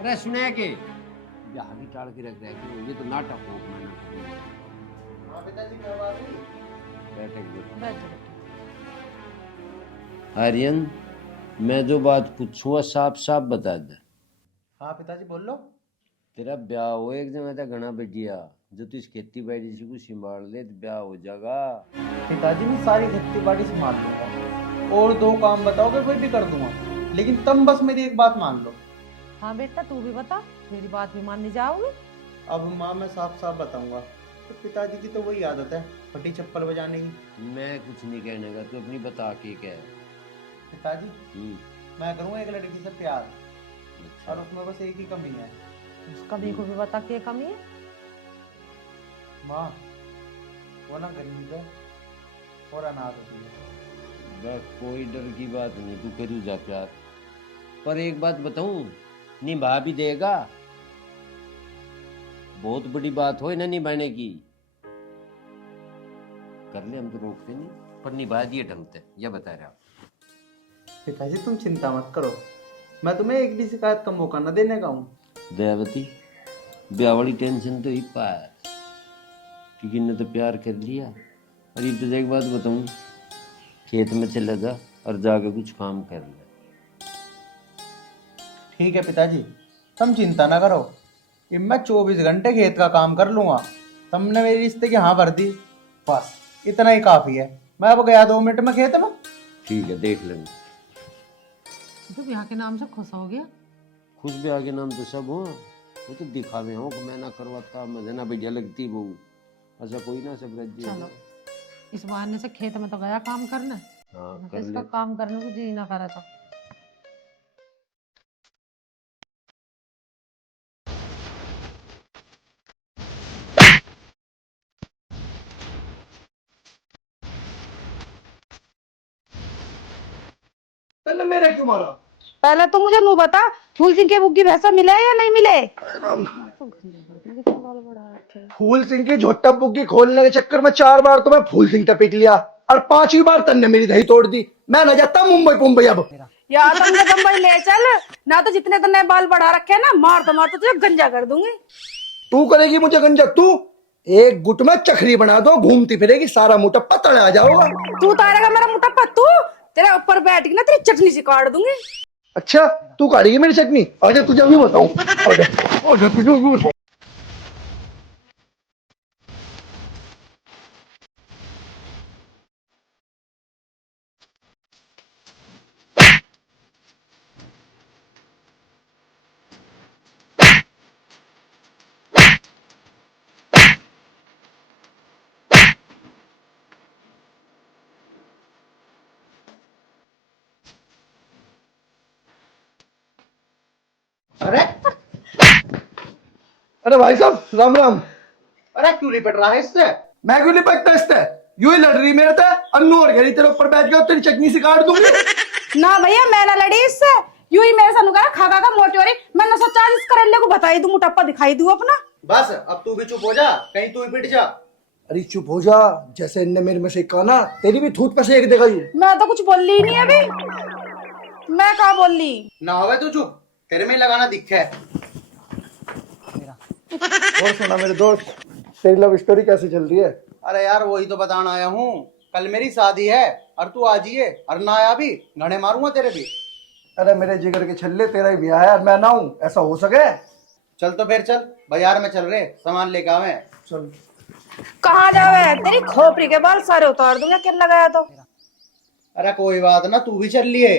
अरे सुने के ब्याह की टाल के रख रहा है, ये तो नाटक हो माना। पिताजी क्या बात है? बैठे बैठो। आर्यन, मैं जो बात पूछूंगा साफ साफ बता दे। हाँ पिताजी बोल लो। तेरा ब्याह हो एक जगह था घना बढ़िया, जो तू इस खेती बाड़ी से कुछ संभाल ले तो ब्याह हो जाएगा। पिताजी मैं सारी खेती बाड़ी संभाल लूंगा और 2 काम बताओगे कोई भी कर दूंगा, लेकिन तुम बस मेरी एक बात मान लो। हाँ बेटा तू भी बता, मेरी बात भी मानने जाओगे? अब माँ मैं साफ साफ बताऊंगा, तो पिताजी की तो वही आदत है फटी चप्पल बजाने की। मैं कुछ नहीं कहने का, तू अपनी बता के कह। पिताजी मैं करूँगा एक लड़की से प्यार, और उसमें बस एक ही कमी है। उस कमी को भी बता के कमी है। माँ वो ना गरीब है और अनाथ होती है। बस कोई डर की बात नहीं, तू करू जा प्यार। पर एक बात बताऊं, निभा भी देगा। बहुत बड़ी बात हो ना निभाने की, कर ले, हम तो रोकते नहीं, पर निभा दिए ढंग से, यह बता रहा। पिताजी तुम चिंता मत करो, मैं तुम्हें एक भी शिकायत का मौका न देने का हूँ। दयावती, ब्याह वाली टेंशन तो ही पार, क्योंकि इन्हें तो प्यार कर लिया। और ये तुझे एक बात बताऊं, खेत में चले जा और जाके कुछ काम कर ले। ठीक है पिताजी, तुम चिंता ना करो, कि मैं 24 घंटे खेत का काम कर लूंगा। तुमने मेरी रिश्ते की हाँ भर दी, बस इतना ही काफी है। मैं अब गया 2 मिनट में खेत में। ठीक है, देख लेंगे। तो ब्याह के नाम से खुश हो गया? खुश ब्याह के नाम तो सब हो, वो तो दिखावे हो कि मैं ना करवाता, मुझे ना बढ़िया लगती बहू, ऐसा कोई ना, सब रज चलो, इस बहाने से खेत में तो गया काम करने। हाँ कर इसका ले। काम करने को जी ना करा था। पहले मेरे क्यों मारा? पहले तो मुझे नू बता, फूल सिंह के बुग्गी भैंसा मिले या नहीं मिले? फूल सिंह की झोटा बुग्गी खोलने के चक्कर में 4 बार तो मैं फूल सिंह टपीट लिया, और 5वीं बार तन्ने मेरी दही तोड़ दी। मैं न जाता मुंबई पुंबई अब। या तो मुझे बम्बई ले चल, ना तो जितने तन्ने बाल बढ़ा रखे हैं ना, मार तो तुझे गंजा कर दूंगी। तू करेगी मुझे गंजा? तू एक गुट में चखरी बना दो, घूमती फिरेगी, सारा मुटप्पा तड़े आ जाओगा। तू उतारेगा मेरा मुटप्पा? तू तेरे ऊपर बैठ के ना तेरी चटनी से काट दूंगी। अच्छा तू काटेगी मेरी चटनी? आजा तुझे अभी बताऊं। आजा आजा तुझे अभी बताऊं। अरे अरे भाई साहब राम राम। अरे क्यों लिपट रहा है इससे? मैं क्यों लिपटता इससे? यूं ही लड़ रही मेरे से, अन्नू और घेरी तेरे ऊपर बैठ गया, तेरी चटनी से काट दूंगी। ना भैया मैं ना लड़ी इससे, यूं ही मेरे साथ नुका खा खा का मोटी हो रही। मैं 940 करेले को बताई दूं, मुटप्पा दिखाई दूं अपना। बस अब तू भी चुप हो जा, कहीं तू ही पिट जा। अरे चुप हो जा, जैसे इनने मेरे में से काना, तेरी भी थूत पे सेक देगा ये। मैं तो कुछ बोल ही नहीं अभी। मैं कहा बोल ली? ना होवे तू चुप, तेरे में ही लगाना दिखे है। और सुना मेरे दोस्त, तेरी लव स्टोरी कैसे चल रही है? अरे यार वही तो बताना आया हूँ, कल मेरी शादी है और तू आ जाइए, और ना आया भी घड़े मारूंगा तेरे भी। अरे मेरे जिगर के छल्ले, तेरा ही ब्याह है और मैं ना हूं, ऐसा हो सके? चल तो फिर चल, बाजार में चल रहे, सामान लेके आवे। चल। कहाँ जावे? तेरी खोपड़ी के बाल सारे उतार दूंगा, क्या लगाया तो। अरे कोई बात ना, तू भी चल लिए।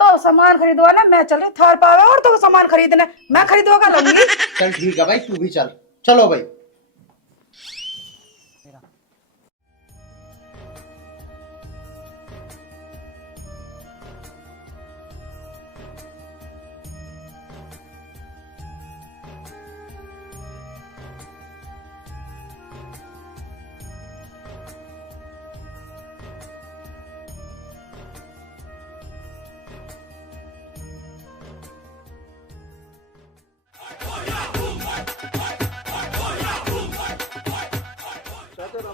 तो सामान खरीदवा ना, मैं चल रही थार पावे और तो सामान खरीदने मैं खरीदवा का लूंगी। चल ठीक है भाई, तू भी चल। चलो भाई।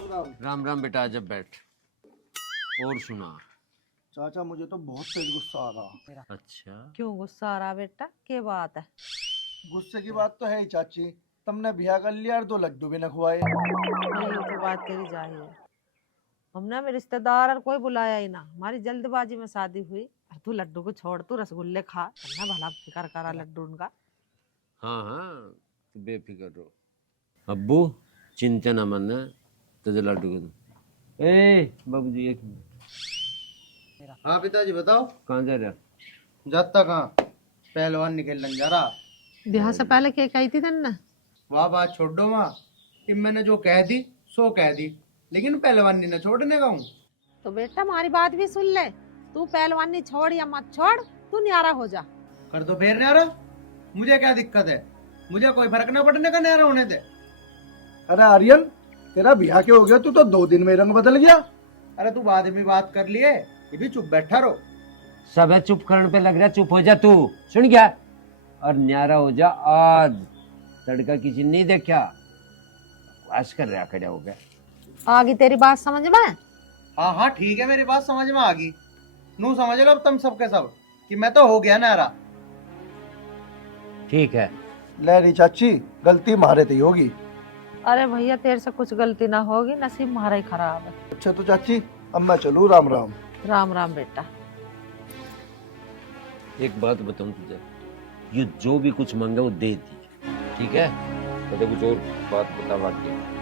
राम। राम राम बेटा, जब बैठ और सुना। चाचा मुझे तो बहुत तेज गुस्सा आ रहा। अच्छा, क्यों गुस्सा आ रहा बेटा, क्या बात है? गुस्से की बात तो है ही चाची, तुमने ब्याह कर लिया और 2 लड्डू भी न खुआए। यही तो बात तेरी जाहिर है। हमने में रिश्तेदार और कोई बुलाया ही ना, हमारी जल्दबाजी में शादी हुई। और तू लड्डू को छोड़, तू रसगुल्ले खा, वरना भला फिकर करा लड्डू उनका। हाँ हाँ, तू बेफिक्र रहो। अब्बू चिंता न मन, तुझे लड्डू ए बाबू जी एक मिनट। हाँ पिताजी बताओ। कहाँ जा रहा? जाता कहाँ, पहलवान निकलने जा रहा। ब्याह से पहले क्या कही थी तन्ने? वाह बात छोड़ दो माँ, कि मैंने जो कह दी सो कह दी, लेकिन पहलवानी न छोड़ने का हूँ। तो बेटा हमारी बात भी सुन ले, तू पहलवानी छोड़ या मत छोड़, तू न्यारा हो जा। कर दो फिर न्यारा, मुझे क्या दिक्कत है, मुझे कोई फर्क न पड़ने का न्यारा होने दे। अरे आर्यन, तेरा ब्याह के हो गया, तू तो 2 दिन में रंग बदल गया। अरे तू बाद में बात कर लिए, ये भी चुप बैठा रहो। सब है चुप करने पे लग रहा, चुप हो जा तू, सुन गया? और न्यारा हो जा आज, तड़का किसी ने नहीं देखा। बकवास कर रहा, खड़ा हो गया। आगे तेरी बात समझ में? हाँ हाँ ठीक है, मेरी बात समझ में आ गई। नू समझ लो अब तुम सबके सब कि मैं तो हो गया न्यारा। ठीक है। लहरी चाची, गलती मारे ही होगी। अरे भैया तेरे से कुछ गलती ना होगी, नसीब हमारा ही खराब है। अच्छा तो चाची, अब मैं चलूँ, राम राम। राम राम बेटा। एक बात बताऊं तुझे, ये जो भी कुछ मांगा वो दे दी, ठीक है? तो कुछ और बात बता बाकी।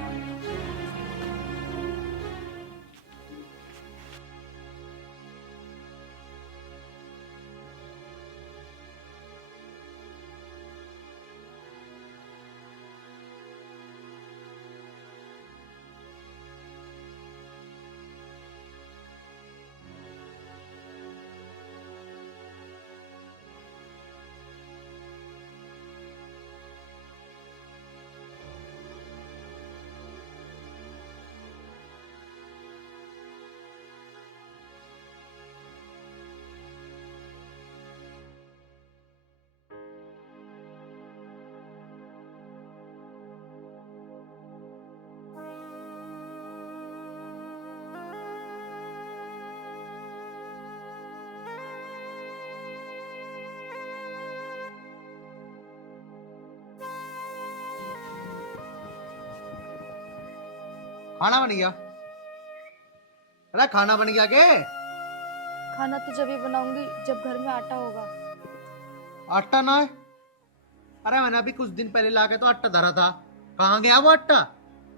खाना बन गया? अरे खाना बन गया के? खाना तो जब ही बनाऊंगी जब घर में आटा होगा। आटा ना है? अरे मैंने अभी कुछ दिन पहले लाके तो आटा धरा था, कहाँ गया वो आटा?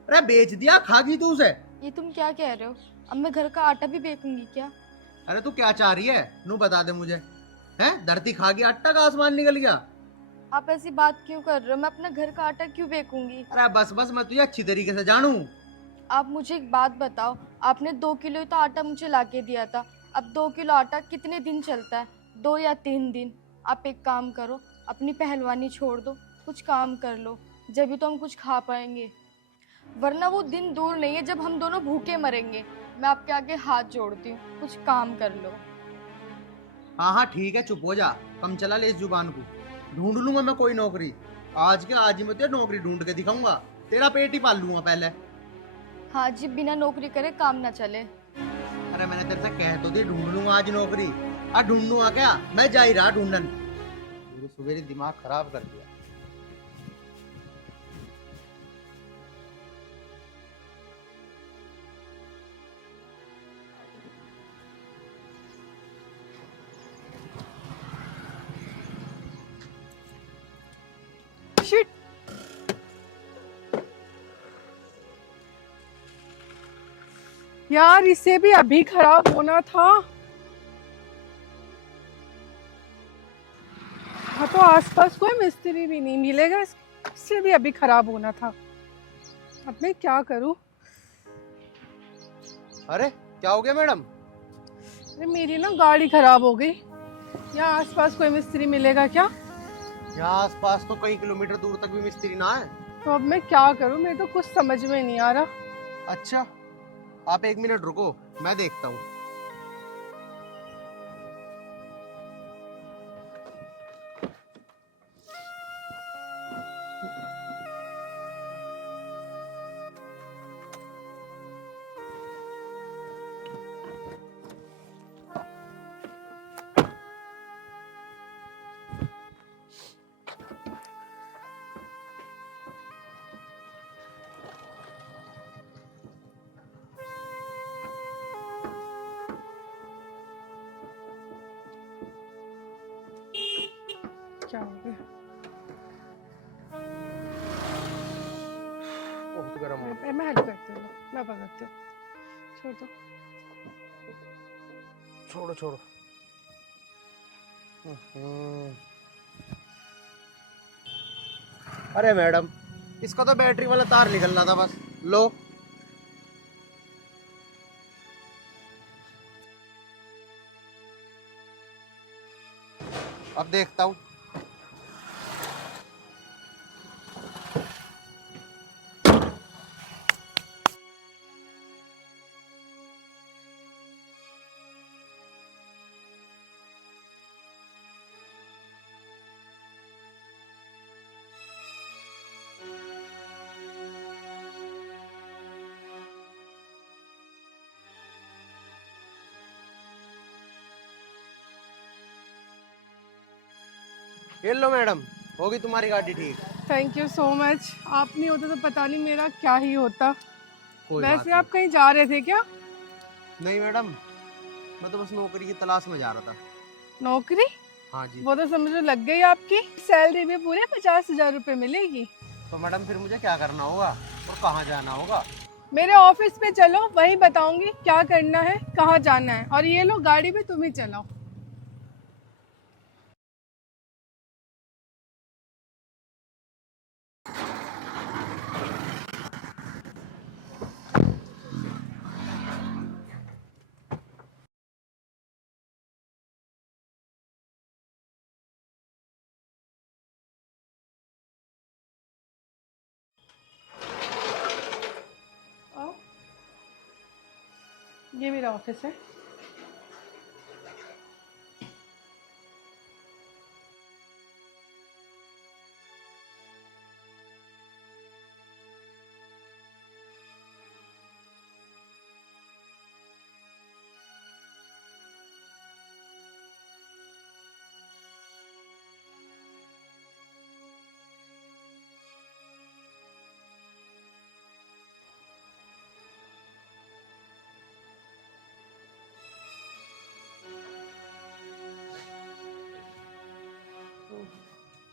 अरे बेच दिया, खा गई तू उसे? ये तुम क्या कह रहे हो? अब मैं घर का आटा भी बेचूंगी क्या? अरे तू क्या चाह रही है, नू बता दे मुझे। हैं, धरती खा गई, आटा का आसमान निकल गया? आप ऐसी बात क्यों कर रहे हो? मैं अपना घर का आटा क्यों बेचूंगी? अरे बस बस, मैं तुझे अच्छी तरीके से जानू। आप मुझे एक बात बताओ, आपने 2 किलो ही तो आटा मुझे लाके दिया था। अब 2 किलो आटा कितने दिन चलता है? 2 या 3 दिन। आप एक काम करो, अपनी पहलवानी छोड़ दो, कुछ काम कर लो, जब भी तो हम कुछ खा पाएंगे। वरना वो दिन दूर नहीं है जब हम दोनों भूखे मरेंगे। मैं आपके आगे हाथ जोड़ती हूँ, कुछ काम कर लो। हाँ हाँ ठीक है, चुप हो जा, कम चला ले इस जुबान को। ढूंढ लूंगा मैं कोई नौकरी, आज के आज ही मैं तुझे नौकरी ढूंढ के दिखाऊंगा, तेरा पेट ही पाल लूंगा पहले। हाँ जी, बिना नौकरी करे काम ना चले। अरे मैंने तेरे से कह तो दी ढूंढ लूंगा आज नौकरी, आ ढूंढूंगा क्या? मैं जा ही रहा ढूंढन। पूरे सवेरे दिमाग खराब कर दिया। शिट, यार इसे भी अभी खराब होना था। हाँ तो आसपास कोई मिस्त्री भी नहीं मिलेगा, इससे भी अभी खराब होना था। अब मैं क्या करूं? अरे क्या हो गया मैडम? अरे मेरी ना गाड़ी खराब हो गई। यहाँ आसपास कोई मिस्त्री मिलेगा क्या? यहाँ आस पास तो कई किलोमीटर दूर तक भी मिस्त्री ना है। तो अब मैं क्या करूं? मेरे तो कुछ समझ में नहीं आ रहा। अच्छा, आप 1 मिनट रुको, मैं देखता हूँ। क्या हो गया? बहुत गर्म हो मैं हेल्प करती हूँ, मैं पकड़ती हूँ। छोड़ दो। छोड़ो छोड़ो। अरे मैडम, इसका तो बैटरी वाला तार निकलना था बस। लो। अब देखता हूँ। ये लो मैडम, होगी तुम्हारी गाड़ी ठीक। Thank you so much. आप नहीं होते तो पता नहीं मेरा क्या ही होता। कोई बात वैसे आप कहीं जा रहे थे क्या? नहीं मैडम, मैं तो बस नौकरी की तलाश में जा रहा था। नौकरी? हाँ जी। वो तो समझो लग गई आपकी। सैलरी भी पूरे 50,000 रुपए मिलेगी। तो मैडम फिर मुझे क्या करना होगा और कहाँ जाना होगा? मेरे ऑफिस पे चलो, वहीं बताऊंगी क्या करना है, कहाँ जाना है। और ये लो गाड़ी भी तुम ही चलाओ। आओ। ये मेरा ऑफिस है।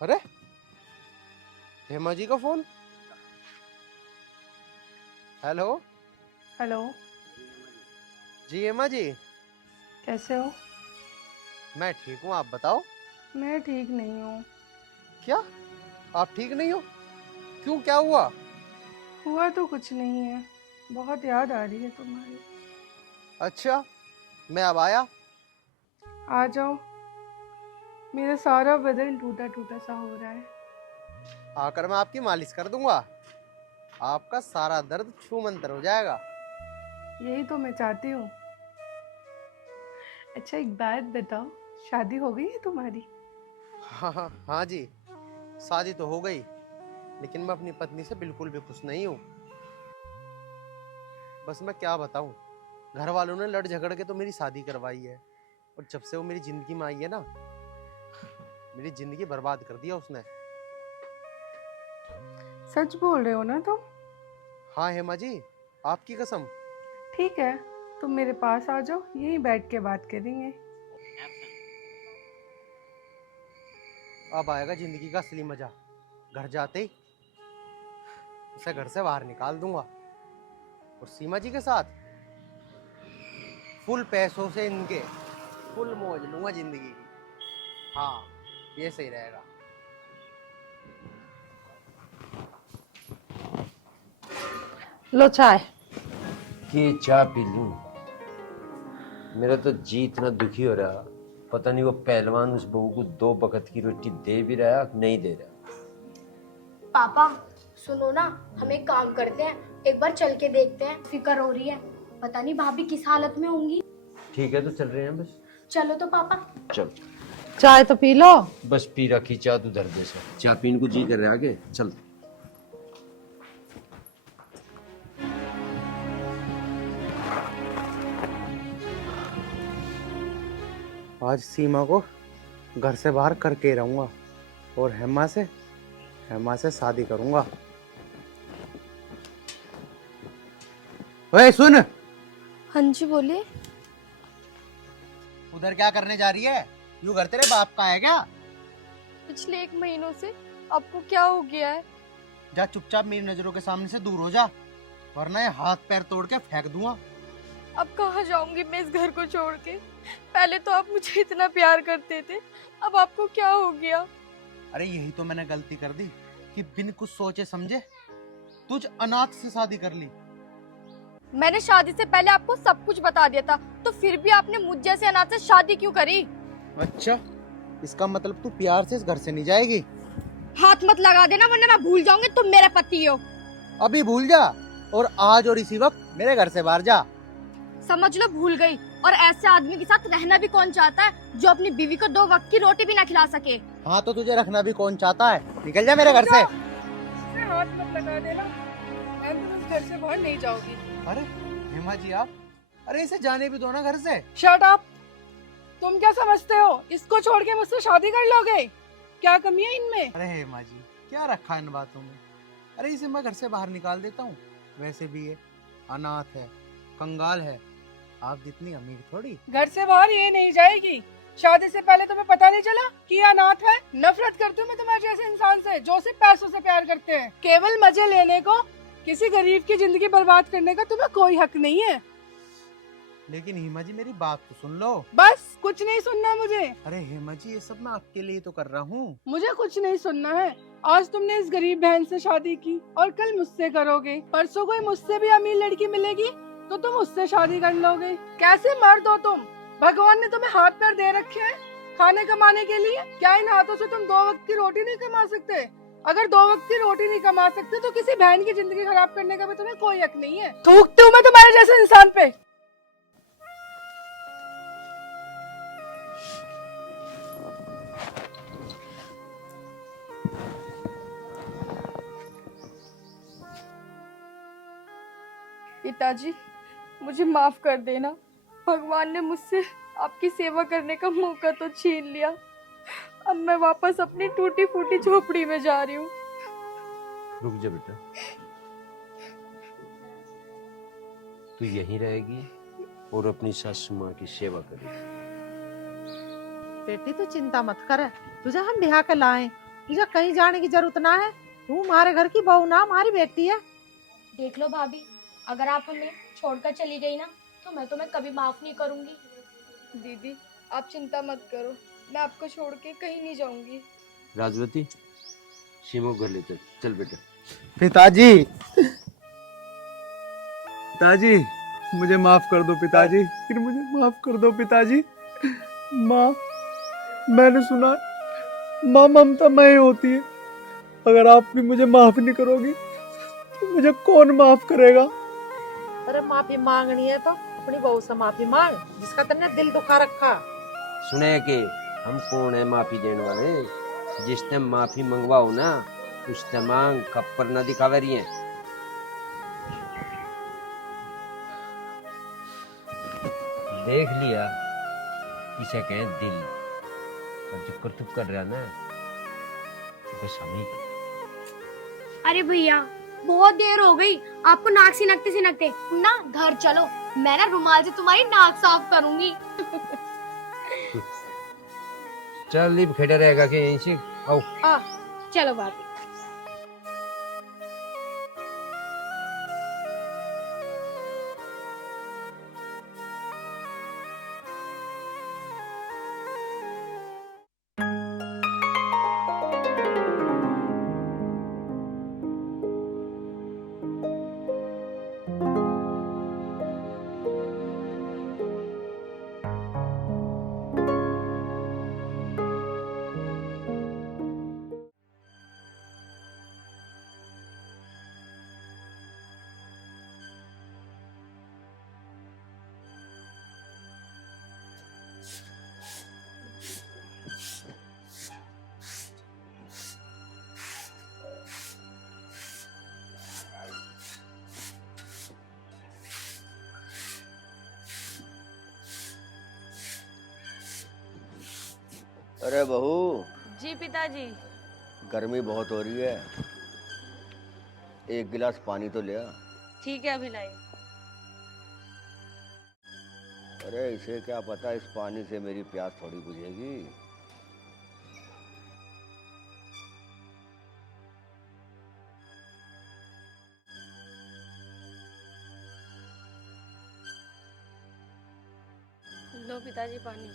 अरे, हेमा जी का फोन। हेलो। हेलो। जी हेमा जी। कैसे हो? मैं ठीक हूँ, आप बताओ। मैं ठीक नहीं हूँ। क्या? आप ठीक नहीं हो? क्यों, क्या हुआ? हुआ तो कुछ नहीं है, बहुत याद आ रही है तुम्हारी। अच्छा, मैं अब आया। आ जाओ। मेरा सारा बदन टूटा टूटा सा हो रहा है। आकर मैं आपकी मालिश कर दूंगा, आपका सारा दर्द छू मंतर हो जाएगा। यही तो मैं चाहती हूँ। अच्छा एक बात बताओ, शादी हो गई है तुम्हारी? हाँ जी, शादी तो हो गई, लेकिन मैं अपनी पत्नी से बिल्कुल भी खुश नहीं हूँ। बस मैं क्या बताऊँ, घर वालों ने लड़ झगड़ के तो मेरी शादी करवाई है, और जब से वो मेरी जिंदगी में आई है ना, मेरी जिंदगी बर्बाद कर दिया उसने। सच बोल रहे हो ना तुम? हाँ हेमा जी, आपकी कसम। ठीक है, तुम मेरे पास आ जाओ, यहीं बैठ के बात करेंगे। अब आएगा जिंदगी का असली मजा। घर जाते ही उसे घर से बाहर निकाल दूंगा, और सीमा जी के साथ फुल पैसों से इनके फुल मौज लूंगा जिंदगी की। हाँ, ये सही रहेगा। लो चाय। कि चाय पी लूं? मेरा तो जी इतना दुखी हो रहा, पता नहीं वो पहलवान उस बहू को 2 वक्त की रोटी दे भी रहा है नहीं दे रहा। पापा सुनो ना, हम एक काम करते हैं, एक बार चल के देखते हैं। फिक्र हो रही है, पता नहीं भाभी किस हालत में होंगी। ठीक है, तो चल रहे हैं बस। चलो तो पापा। चल, चाय तो पी लो। बस पी रखी चाय, तू धर दे सर। चाय पीने को जी कर रहा है आगे, चल। आज सीमा को घर से बाहर करके रहूंगा, और हेमा से शादी करूंगा। ओए सुन, हाँ जी बोलिए। उधर क्या करने जा रही है? यूं घर तेरे बाप का है क्या? तो पिछले 1 महीनों से आपको क्या हो गया है? जा चुपचाप मेरी नजरों के सामने से दूर हो जा, वरना ये हाथ पैर तोड़ के फेंक दूंगा। अब कहाँ जाऊंगी मैं इस घर को छोड़ के? पहले तो आप मुझे इतना प्यार करते थे, अब आपको क्या हो गया? अरे यही तो मैंने गलती कर दी कि बिन कुछ सोचे समझे तुझ अनाथ से शादी कर ली। मैंने शादी से पहले आपको सब कुछ बता दिया था, तो फिर भी आपने मुझ जैसे अनाथ से शादी क्यों करी? अच्छा, इसका मतलब तू प्यार से इस घर से नहीं जाएगी? हाथ मत लगा देना, वरना मैं भूल जाऊंगी तुम मेरा पति हो। अभी भूल जा, और आज और इसी वक्त मेरे घर से बाहर जा। समझ लो भूल गई। और ऐसे आदमी के साथ रहना भी कौन चाहता है जो अपनी बीवी को 2 वक्त की रोटी भी ना खिला सके? हाँ तो तुझे रखना भी कौन चाहता है? निकल जा मेरे घर से। हाथ मत लगा देना, मैं तो इस घर से बाहर नहीं जाऊंगी। अरे हेमा जी आप, अरे इसे जाने भी दो ना घर से। Shut up. तुम क्या समझते हो, इसको छोड़ के मुझसे शादी कर लोगे? क्या कमी है इनमें? अरे हेमा जी, क्या रखा है इन बातों में? अरे इसे मैं घर से बाहर निकाल देता हूँ, वैसे भी ये अनाथ है, कंगाल है, आप जितनी अमीर थोड़ी। घर से बाहर ये नहीं जाएगी। शादी से पहले तुम्हें पता नहीं चला कि ये अनाथ है? नफरत करती हूँ मैं तुम्हारे जैसे इंसान से जो सिर्फ पैसों से प्यार करते हैं। केवल मजे लेने को, किसी गरीब की जिंदगी बर्बाद करने का तुम्हें कोई हक नहीं है। लेकिन हेमा जी मेरी बात तो सुन लो। बस कुछ नहीं सुनना मुझे। अरे हेमा जी ये सब मैं आपके लिए तो कर रहा हूँ। मुझे कुछ नहीं सुनना है। आज तुमने इस गरीब बहन से शादी की और कल मुझसे करोगे। परसों कोई मुझसे भी अमीर लड़की मिलेगी तो तुम उससे शादी कर लोगे। कैसे मर्द हो तुम? भगवान ने तुम्हें हाथ पैर दे रखे हैं खाने कमाने के लिए। क्या इन हाथों से तुम 2 वक्त की रोटी नहीं कमा सकते? अगर 2 वक्त की रोटी नहीं कमा सकते तो किसी बहन की जिंदगी खराब करने का भी तुम्हें कोई हक नहीं है। थूकती हूँ मैं तुम्हारे जैसे इंसान पे। पिताजी, मुझे माफ कर देना। भगवान ने मुझसे आपकी सेवा करने का मौका तो छीन लिया। अब मैं वापस अपनी टूटी फूटी झोपड़ी में जा रही हूँ। रुक जा बेटा, तू यहीं रहेगी और अपनी सासू माँ की सेवा करेगी। बेटी तू चिंता मत कर, तुझे हम ब्याह के लाए, तुझे कहीं जाने की जरूरत ना है। तू हमारे घर की बहू ना, हमारी बेटी है। देख लो भाभी, अगर आप हमें छोड़कर चली गई ना तो मैं तुम्हें कभी माफ नहीं करूंगी। दीदी, आप चिंता मत करो, मैं आपको छोड़ के कहीं नहीं जाऊंगी। राजवती, सीमो घर ले चल। चल बेटा। पिताजी, पिताजी मुझे माफ कर दो पिताजी, फिर मुझे माफ कर दो पिताजी। माँ, मैंने सुना माँ ममता मैं ही होती है। अगर आप भी मुझे माफ नहीं करोगी तो मुझे कौन माफ करेगा? अरे माफी मांगनी है तो अपनी बहू से माफी मांग, जिसका तुमने दिल दुखा रखा। सुने कि हम कौन है माफी देने वाले? जिसने माफी मंगवाओ ना उसने मांग खप्पर न दिखावे रही है। देख लिया, इसे कहें दिल। और जो करतूत कर रहा ना बस हम ही। अरे भैया, बहुत देर हो गई, आपको नाक सिनकते सिनकते। ना घर चलो, मैं ना रुमाल से तुम्हारी नाक साफ करूंगी। चल लिप खेड़ा रहेगा कि यहीं से आओ। चलो भाभी। अरे बहू, जी पिताजी। गर्मी बहुत हो रही है, एक गिलास पानी तो ले आ। ठीक है, अभी लाई। अरे इसे क्या पता, इस पानी से मेरी प्यास थोड़ी बुझेगी। लो पिताजी पानी।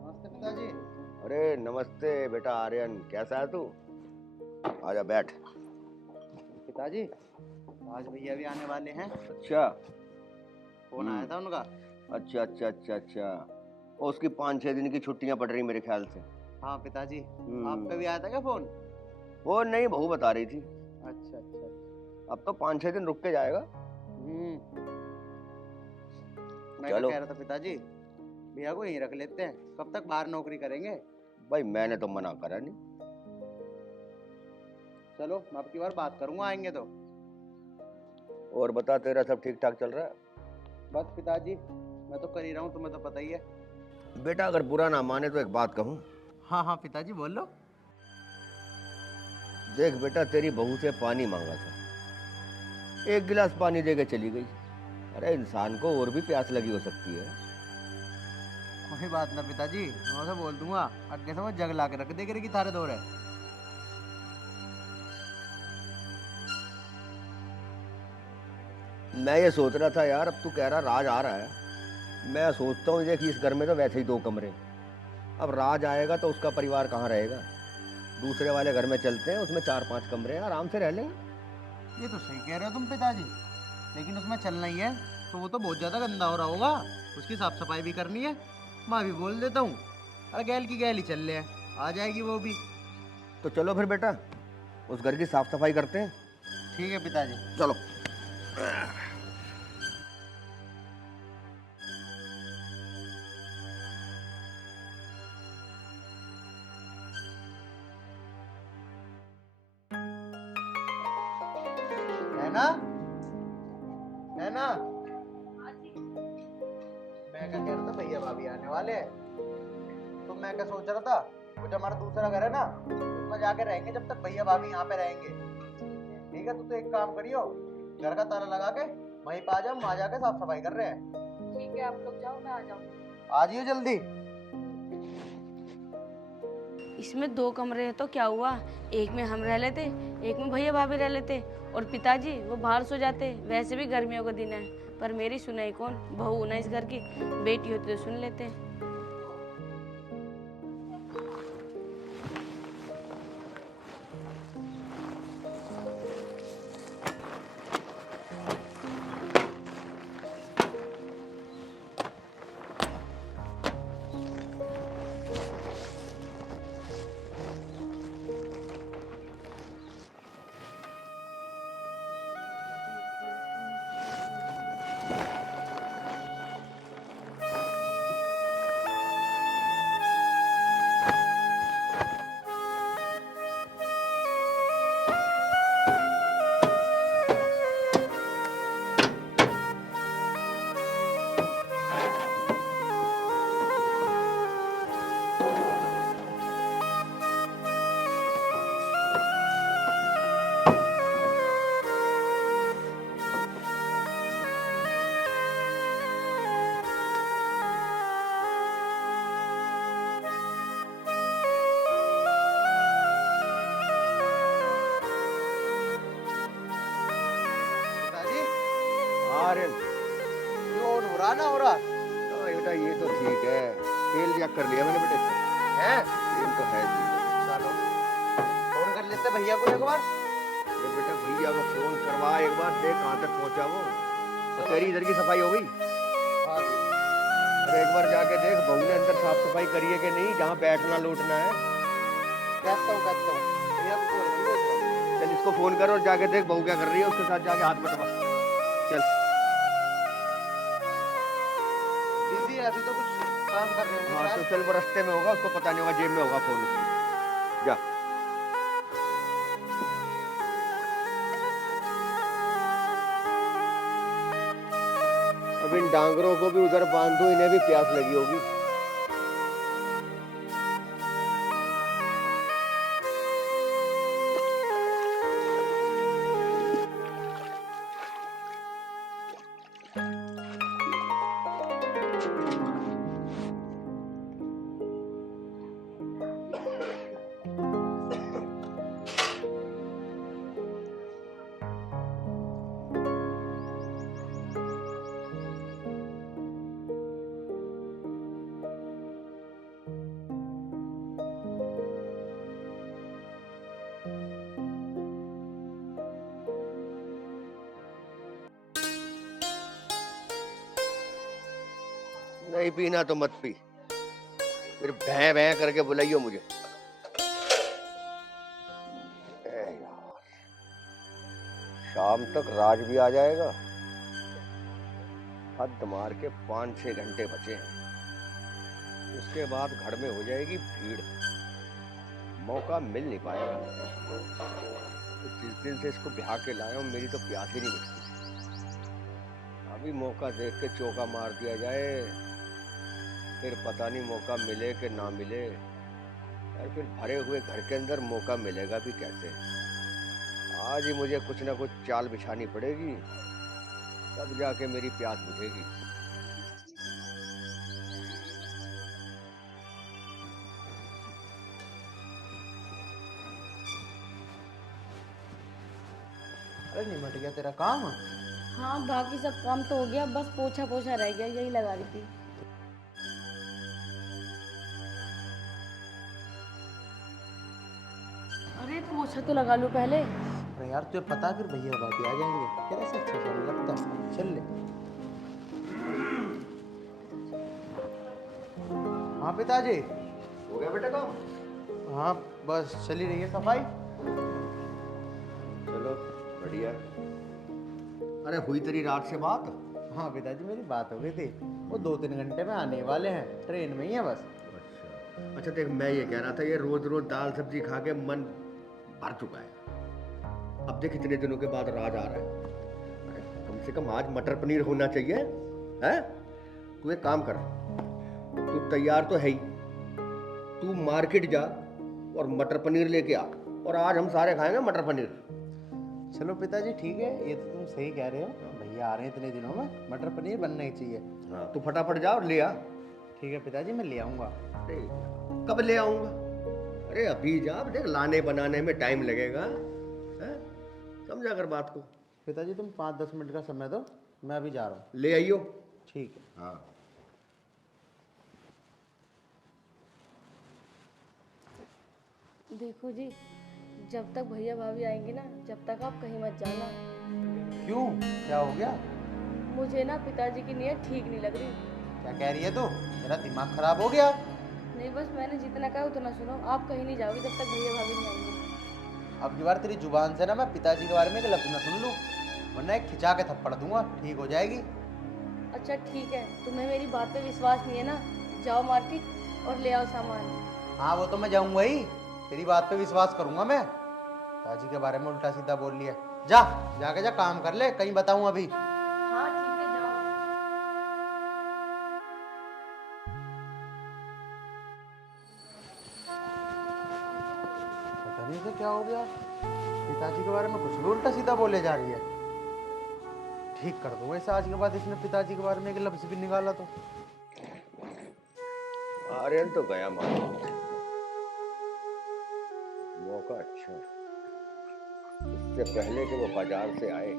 नमस्ते पिताजी। अरे नमस्ते बेटा आर्यन, कैसा है तू? आजा बैठ। पिताजी, आज भैया भी आने वाले हैं। अच्छा। फोन आया था उनका। अच्छा अच्छा अच्छा अच्छा। और उसकी 5-6 दिन की छुट्टियां पड़ रही मेरे ख्याल से। हाँ पिताजी, आप पे भी आया था क्या फोन? वो नहीं, बहू बता रही थी। अच्छा अच्छा। अब तो 5-6 दिन रुक के जाएगा। मैं चलो। तो कह रहा था पिताजी, भैया को यहीं रख लेते हैं, कब तक बाहर नौकरी करेंगे। भाई मैंने तो मना करा नहीं। चलो मैं अब की बार बात करूंगा आएंगे तो। और बता, तेरा सब ठीक ठाक चल रहा है? बस पिताजी, मैं तो कर ही रहा हूँ, तुम्हें तो पता ही है। बेटा अगर बुरा ना माने तो एक बात कहूँ। हाँ हाँ पिताजी बोलो। देख बेटा, तेरी बहू से पानी मांगा था, 1 गिलास पानी देके चली गई। अरे इंसान को और भी प्यास लगी हो सकती है। कोई बात ना पिताजी, मैं उसे बोल दूंगा, आगे से वो जग ला के रख दे करेगी थारे दो रहे। मैं ये सोच रहा था यार, अब तू कह रहा राज आ रहा है, मैं सोचता हूँ देखिए इस घर में तो वैसे ही 2 कमरे, अब राज आएगा तो उसका परिवार कहाँ रहेगा। दूसरे वाले घर में चलते हैं, उसमें 4-5 कमरे हैं, आराम से रह लेंगे। ये तो सही कह रहे हो तुम पिताजी, लेकिन उसमें चलना ही है तो वो तो बहुत ज्यादा गंदा हो रहा होगा, उसकी साफ सफाई भी करनी है। मैं भी बोल देता हूँ, अरे गैल की गैल ही चल रहे हैं, आ जाएगी वो भी। तो चलो फिर बेटा, उस घर की साफ सफाई करते हैं। ठीक है पिताजी। चलो। नैना, नैना, मैं क्या कह रहा था, भैया भाभी आने वाले हैं, तो मैं क्या सोच रहा था, वो जो हमारा दूसरा घर है ना, उसमें जाके रहेंगे जब तक भैया भाभी यहाँ पे रहेंगे। ठीक है, तो एक काम करियो, घर का ताला लगा के वहीं पे आ जाओ, वहाँ जाके साफ सफाई कर रहे हैं। ठीक है, आप लोग जाओ, मैं आ जाऊँ। आ जाइए जल्दी। इसमें 2 कमरे हैं तो क्या हुआ, एक में हम रह लेते, एक में भैया भाभी रह लेते, और पिताजी वो बाहर सो जाते। वैसे भी गर्मियों का दिन है, पर मेरी सुनाई कौन, बहू ना इस घर की, बेटी होती तो सुन लेते। पिताजी, आर्यन, ये ऑन हो रहा ना हो रहा हाँ बेटा ये तो ठीक है, तेल चेक कर लिया मैंने बेटे, है? तेल तो है जी। चलो फोन कर लेते भैया को एक बार। ये बेटा भैया को फोन करवा एक बार, देख कहाँ तक पहुंचा वो। तो तेरी इधर की सफाई हो गई? हाँ जी। अरे एक बार जाके देख बहू ने अंदर साफ सफाई करी है कि नहीं, जहाँ बैठना लौटना है। कहता हूँ भैया को फोन कर लो। चल इसको फोन कर और जाके देख बहू क्या कर रही है, उसके साथ जाके हाथ बटवा। चल। बिजी है अभी तो, कुछ काम कर रहे हाँ होंगे तो चल, वो रास्ते में होगा, उसको पता नहीं होगा, जेब में होगा फोन उसके। जा। अब इन डांगरों को भी उधर बांध दो, इन्हें भी प्यास लगी होगी। नहीं पीना तो मत पी, फिर भैं भैं करके बुलाइयो मुझे। ए यार, शाम तक राज भी आ जाएगा। हद मार के 5-6 घंटे बचे हैं, उसके बाद घर में हो जाएगी भीड़, मौका मिल नहीं पाएगा। तो जिस दिन से इसको ब्याह के लाया हूं, मेरी तो प्यास ही नहीं मिलती। अभी मौका देख के चौका मार दिया जाए, फिर पता नहीं मौका मिले कि ना मिले, और फिर भरे हुए घर के अंदर मौका मिलेगा भी कैसे। आज ही मुझे कुछ ना कुछ चाल बिछानी पड़ेगी, तब जाके मेरी प्यास बुझेगी। अरे निमट गया तेरा काम। हाँ बाकी सब काम तो हो गया, बस पोछा पोछा रह गया, यही लगा रही थी। अरे पोछा तो लगा लूं पहले। अरे यार तुझे पता कि भैया भाभी आ जाएंगे, तेरा से अच्छा चल लगता है। चल ले। हाँ पिताजी। हो गया बेटा काम? हाँ बस चली रही है सफाई। चलो बढ़िया। अरे हुई तेरी रात से बात? हाँ पिताजी मेरी बात हो गई थी, वो 2-3 घंटे में आने वाले हैं, ट्रेन में ही है बस। अच्छा देख, मैं ये कह रहा था, ये रोज रोज दाल सब्जी खा के मन भर चुका है। अब देख इतने दिनों के बाद राज आ रहा है, अरे कम से कम आज मटर पनीर होना चाहिए है? तू एक काम कर, तू तैयार तो है ही, तू मार्केट जा और मटर पनीर लेके आ, और आज हम सारे खाएंगे मटर पनीर। चलो पिताजी ठीक है, ये तो तुम सही कह रहे हो, भैया आ रहे हैं इतने दिनों में, मटर पनीर बनना ही चाहिए। हाँ तू फटाफट जा और ले आ। ठीक है पिताजी मैं ले आऊँगा। अरे कब ले आऊंगा? अरे अभी जा, देख लाने बनाने में टाइम लगेगा, हैं? समझा कर बात को। पिताजी तुम 5-10 मिनट का समय दो, मैं अभी जा रहा हूँ। ले आइयो। ठीक है। हाँ देखो जी, जब तक भैया भाभी आएंगे ना, जब तक आप कहीं मत जाना। क्यों, क्या हो गया? मुझे ना पिताजी की नीयत ठीक नहीं लग रही। क्या कह रही है तू? तेरा दिमाग खराब हो गया? नहीं बस मैंने जितना कहा उतना सुनो, आप कहीं नहीं जाओगे जब तक भैया भाभी नहीं आएंगे। अब की बार तेरी जुबान से ना मैं पिताजी के बारे में एक लफ्ज ना सुन लूँ, वरना एक खिंचा के थप्पड़ दूंगा, ठीक हो जाएगी। अच्छा ठीक है, तुम्हें मेरी बात पे विश्वास नहीं है ना, जाओ मार्केट और ले आओ सामान। हाँ वो तो मैं जाऊंगा ही, तेरी बात पे विश्वास करूंगा मैं। पिताजी के बारे में उल्टा सीधा बोल लिया। जा जाके जा काम कर ले, कहीं बताऊं अभी। हाँ ठीक है जाओ। पता नहीं इसे क्या हो गया, पिताजी के बारे में कुछ भी उल्टा सीधा बोले जा रही है। ठीक कर दूंगा इसे आज के बाद, इसने पिताजी के बारे में एक लफ्ज भी निकाला तो। आर्यन तो गया मानो, मौका अच्छा, इससे पहले कि वो बाजार से आए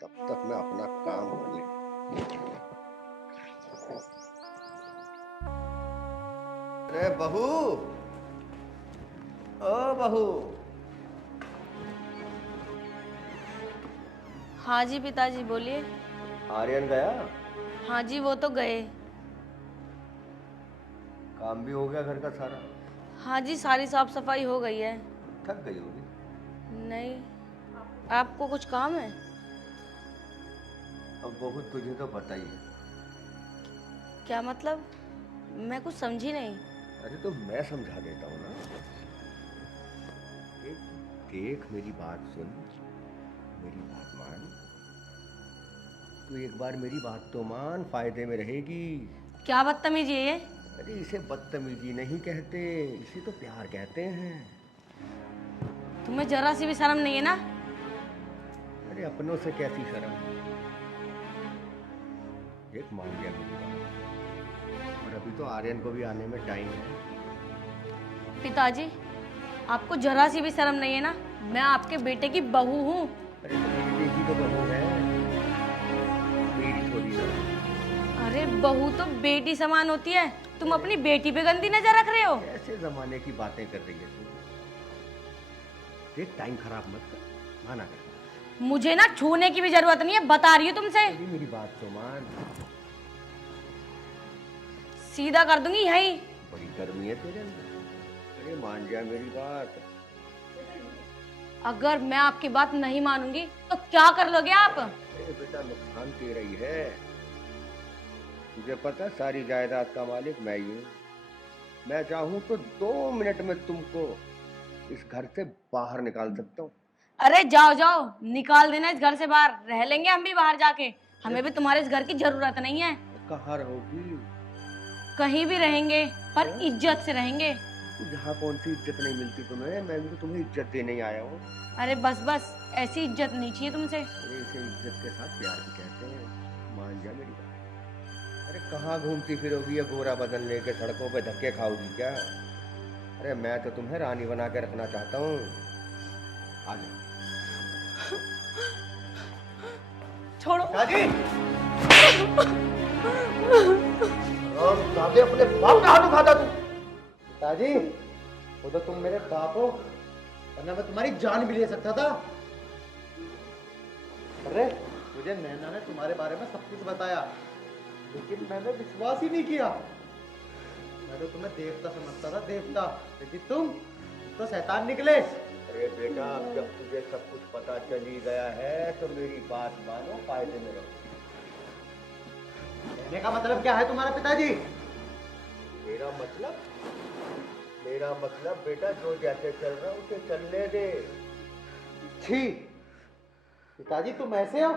तब तक मैं अपना काम कर ले। अरे बहू, ओ बहू। हाँ जी पिताजी बोलिए। आर्यन गया? हाँ जी वो तो गए। काम भी हो गया घर का सारा? हाँ जी सारी साफ सफाई हो गई है। थक गई होगी? नहीं, आपको कुछ काम है? अब बहू तुझे तो पता ही है। क्या मतलब, मैं कुछ समझी नहीं। अरे तो मैं समझा देता हूँ ना। देख मेरी बात सुन, मेरी बात मान, तू एक बार मेरी बात तो मान, फायदे में रहेगी। क्या बदतमीजी है ये? अरे इसे बदतमीजी नहीं कहते, इसे तो प्यार कहते हैं। तुम्हें जरा सी भी शर्म नहीं है ना? अरे अपनों से कैसी शर्म, एक मान गया मेरी बात, और अभी तो आर्यन को भी आने में टाइम है। पिताजी आपको जरा सी भी शर्म नहीं है ना? मैं आपके बेटे की बहू हूँ। अरे तो बेटे की तो बहू है, मेरी थोड़ी ना। अरे बहू तो बेटी समान होती है, तुम अपनी बेटी पे गंदी नजर रख रहे हो। ऐसे जमाने की बातें कर रही है तू। देख टाइम खराब मत कर, माना कर। मुझे ना छूने की भी जरूरत नहीं है, बता रही हूँ तुमसे। मेरी बात तो मान। सीधा कर दूंगी यही। बड़ी गर्मी है तेरे अंदर। अरे मान जा मेरी बात। अगर मैं आपकी बात नहीं मानूंगी तो क्या कर लोगे आप? अरे बेटा नुकसान तेरा ही है। तुझे पता सारी जायदाद का मालिक मैं ही हूँ। मैं चाहूँ तो 2 मिनट में तुमको इस घर से बाहर निकाल सकता हूँ। अरे जाओ जाओ, निकाल देना इस घर से बाहर, रह लेंगे हम भी बाहर जाके। हमें भी तुम्हारे इस घर की जरूरत नहीं है। कहाँ रहोगी? कहीं भी रहेंगे, पर इज्जत से रहेंगे। यहाँ कौन सी इज्जत नहीं मिलती तुम्हें? मैं भी तो तुम्हें इज्जत देने ही आया हूँ। अरे बस बस, ऐसी इज्जत नहीं चाहिए तुमसे। अरे इसे इज्जत के साथ प्यार भी कहते हैं। मान जा मेरी बात। अरे कहाँ घूमती फिरोगी ये गोरा बदन लेके, सड़कों पे धक्के खाओगी क्या? अरे मैं तो तुम्हें रानी बना के रखना चाहता हूँ। आ जाओ। छोड़ो। दादी दादी अपने बाप का हाथ उठाता तू। पिताजी, वो तो तुम मेरे बाप हो, वरना मैं तुम्हारी जान भी ले सकता था। अरे मुझे नैना ने तुम्हारे बारे में सब कुछ बताया, लेकिन मैंने विश्वास ही नहीं किया। मैं तो तुम्हें देवता समझता था, देवता, लेकिन तुम तो शैतान निकले। अरे बेटा, अब जब तुझे सब कुछ पता चल ही गया है तो मेरी बात मानो, फायदे में रहो। कहने का मतलब क्या है तुम्हारा पिताजी? मेरा मतलब बेटा, जो जैसे चल रहा है उसे चलने दे। छी पिताजी, तुम ऐसे हो?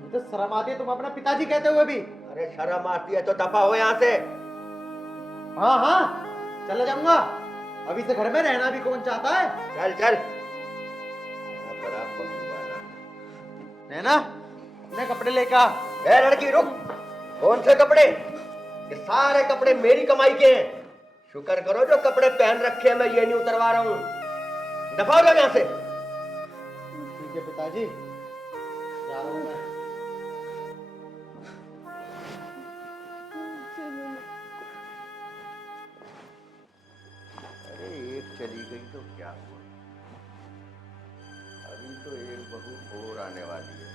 मुझे तो शर्म आती है तुम अपना पिताजी कहते हुए भी। अरे शर्म आती है तो दफा हो यहाँ से। हाँ हाँ, चला जाऊंगा। अभी से घर में रहना भी कौन चाहता है? चल चल। नैना, अपने कपड़े लेकर आ। ए लड़की रुक। कौन से कपड़े? ये सारे कपड़े मेरी कमाई के हैं। शुक्र करो जो कपड़े पहन रखे हैं मैं ये नहीं उतरवा रहा हूँ। दफा हो जाओ यहाँ से। ठीक है पिताजी, जा रहा हूँ मैं। अरे एक चली गई तो क्या हुआ? अभी तो एक बहू और आने वाली है।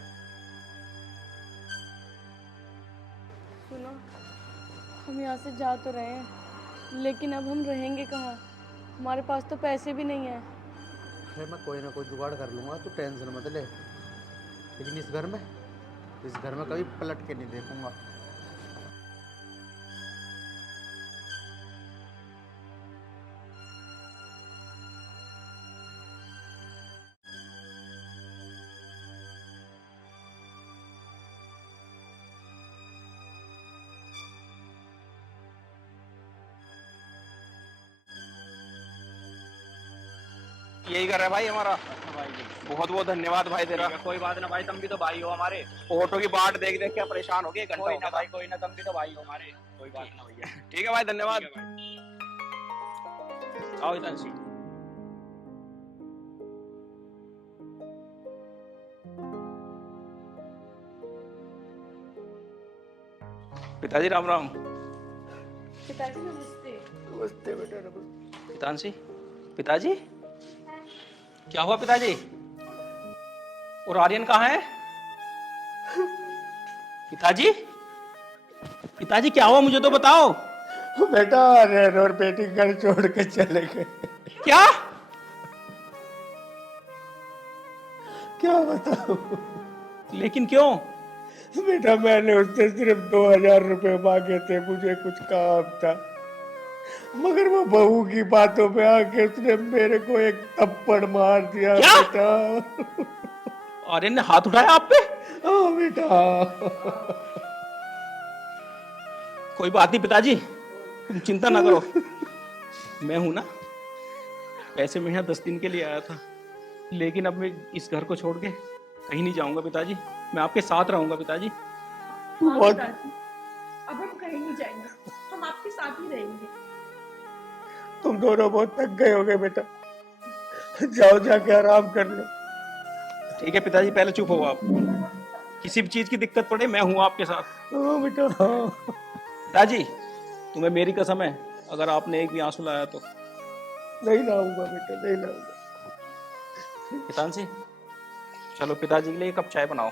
सुनो, हम यहाँ से जा तो रहे हैं, लेकिन अब हम रहेंगे कहाँ? हमारे पास तो पैसे भी नहीं है। अरे मैं कोई ना कोई जुगाड़ कर लूंगा, तू टेंशन मत ले। लेकिन इस घर में कभी पलट के नहीं देखूंगा। यही कर रहा है भाई हमारा। बहुत बहुत धन्यवाद भाई तेरा। कोई बात ना भाई, तुम भी तो भाई हो हमारे। ऑटो की बाट देख देख के परेशान हो गए। कोई ना भाई, कोई ना, तुम भी तो भाई हो हमारे। कोई बात ना भैया। ठीक है भाई, धन्यवाद। आओ हितांशी। पिताजी राम राम। पिताजी नमस्ते। नमस्ते बेटा, नमस्ते। हितांशी, पिताजी क्या हुआ पिताजी? और आर्यन कहाँ है? पिताजी, पिताजी क्या हुआ मुझे तो बताओ। बेटा आर्यन और बेटी घर छोड़ के चले गए। क्या? क्या बताऊं? लेकिन क्यों? बेटा मैंने उससे सिर्फ 2000 रुपए मांगे थे, मुझे कुछ काम था, मगर वो बहू की बातों में आके उसने मेरे को एक थप्पड़ मार दिया। क्या? बेटा आर्यन ने हाथ उठाया आप पे? हाँ बेटा। कोई बात नहीं पिताजी, तुम चिंता ना करो। मैं हूं ना। पैसे मैं यहाँ 10 दिन के लिए आया था, लेकिन अब मैं इस घर को छोड़ के कहीं नहीं जाऊंगा पिताजी। मैं आपके साथ रहूंगा पिताजी। बहुत अब हम कहीं नहीं जाएंगे, हम आपके साथ ही रहेंगे। तुम दोनों बहुत थक गए होगे बेटा, जाओ जाके आराम कर लो। ठीक है पिताजी, पहले चुप हो आप। किसी भी चीज की दिक्कत पड़े मैं हूं आपके साथ। हाँ बेटा। पिताजी, तुम्हें मेरी कसम है, अगर आपने एक भी आंसू लाया तो। नहीं लाऊंगा बेटा, नहीं लाऊंगा। हितांशी, चलो पिताजी के लिए एक कप चाय बनाओ।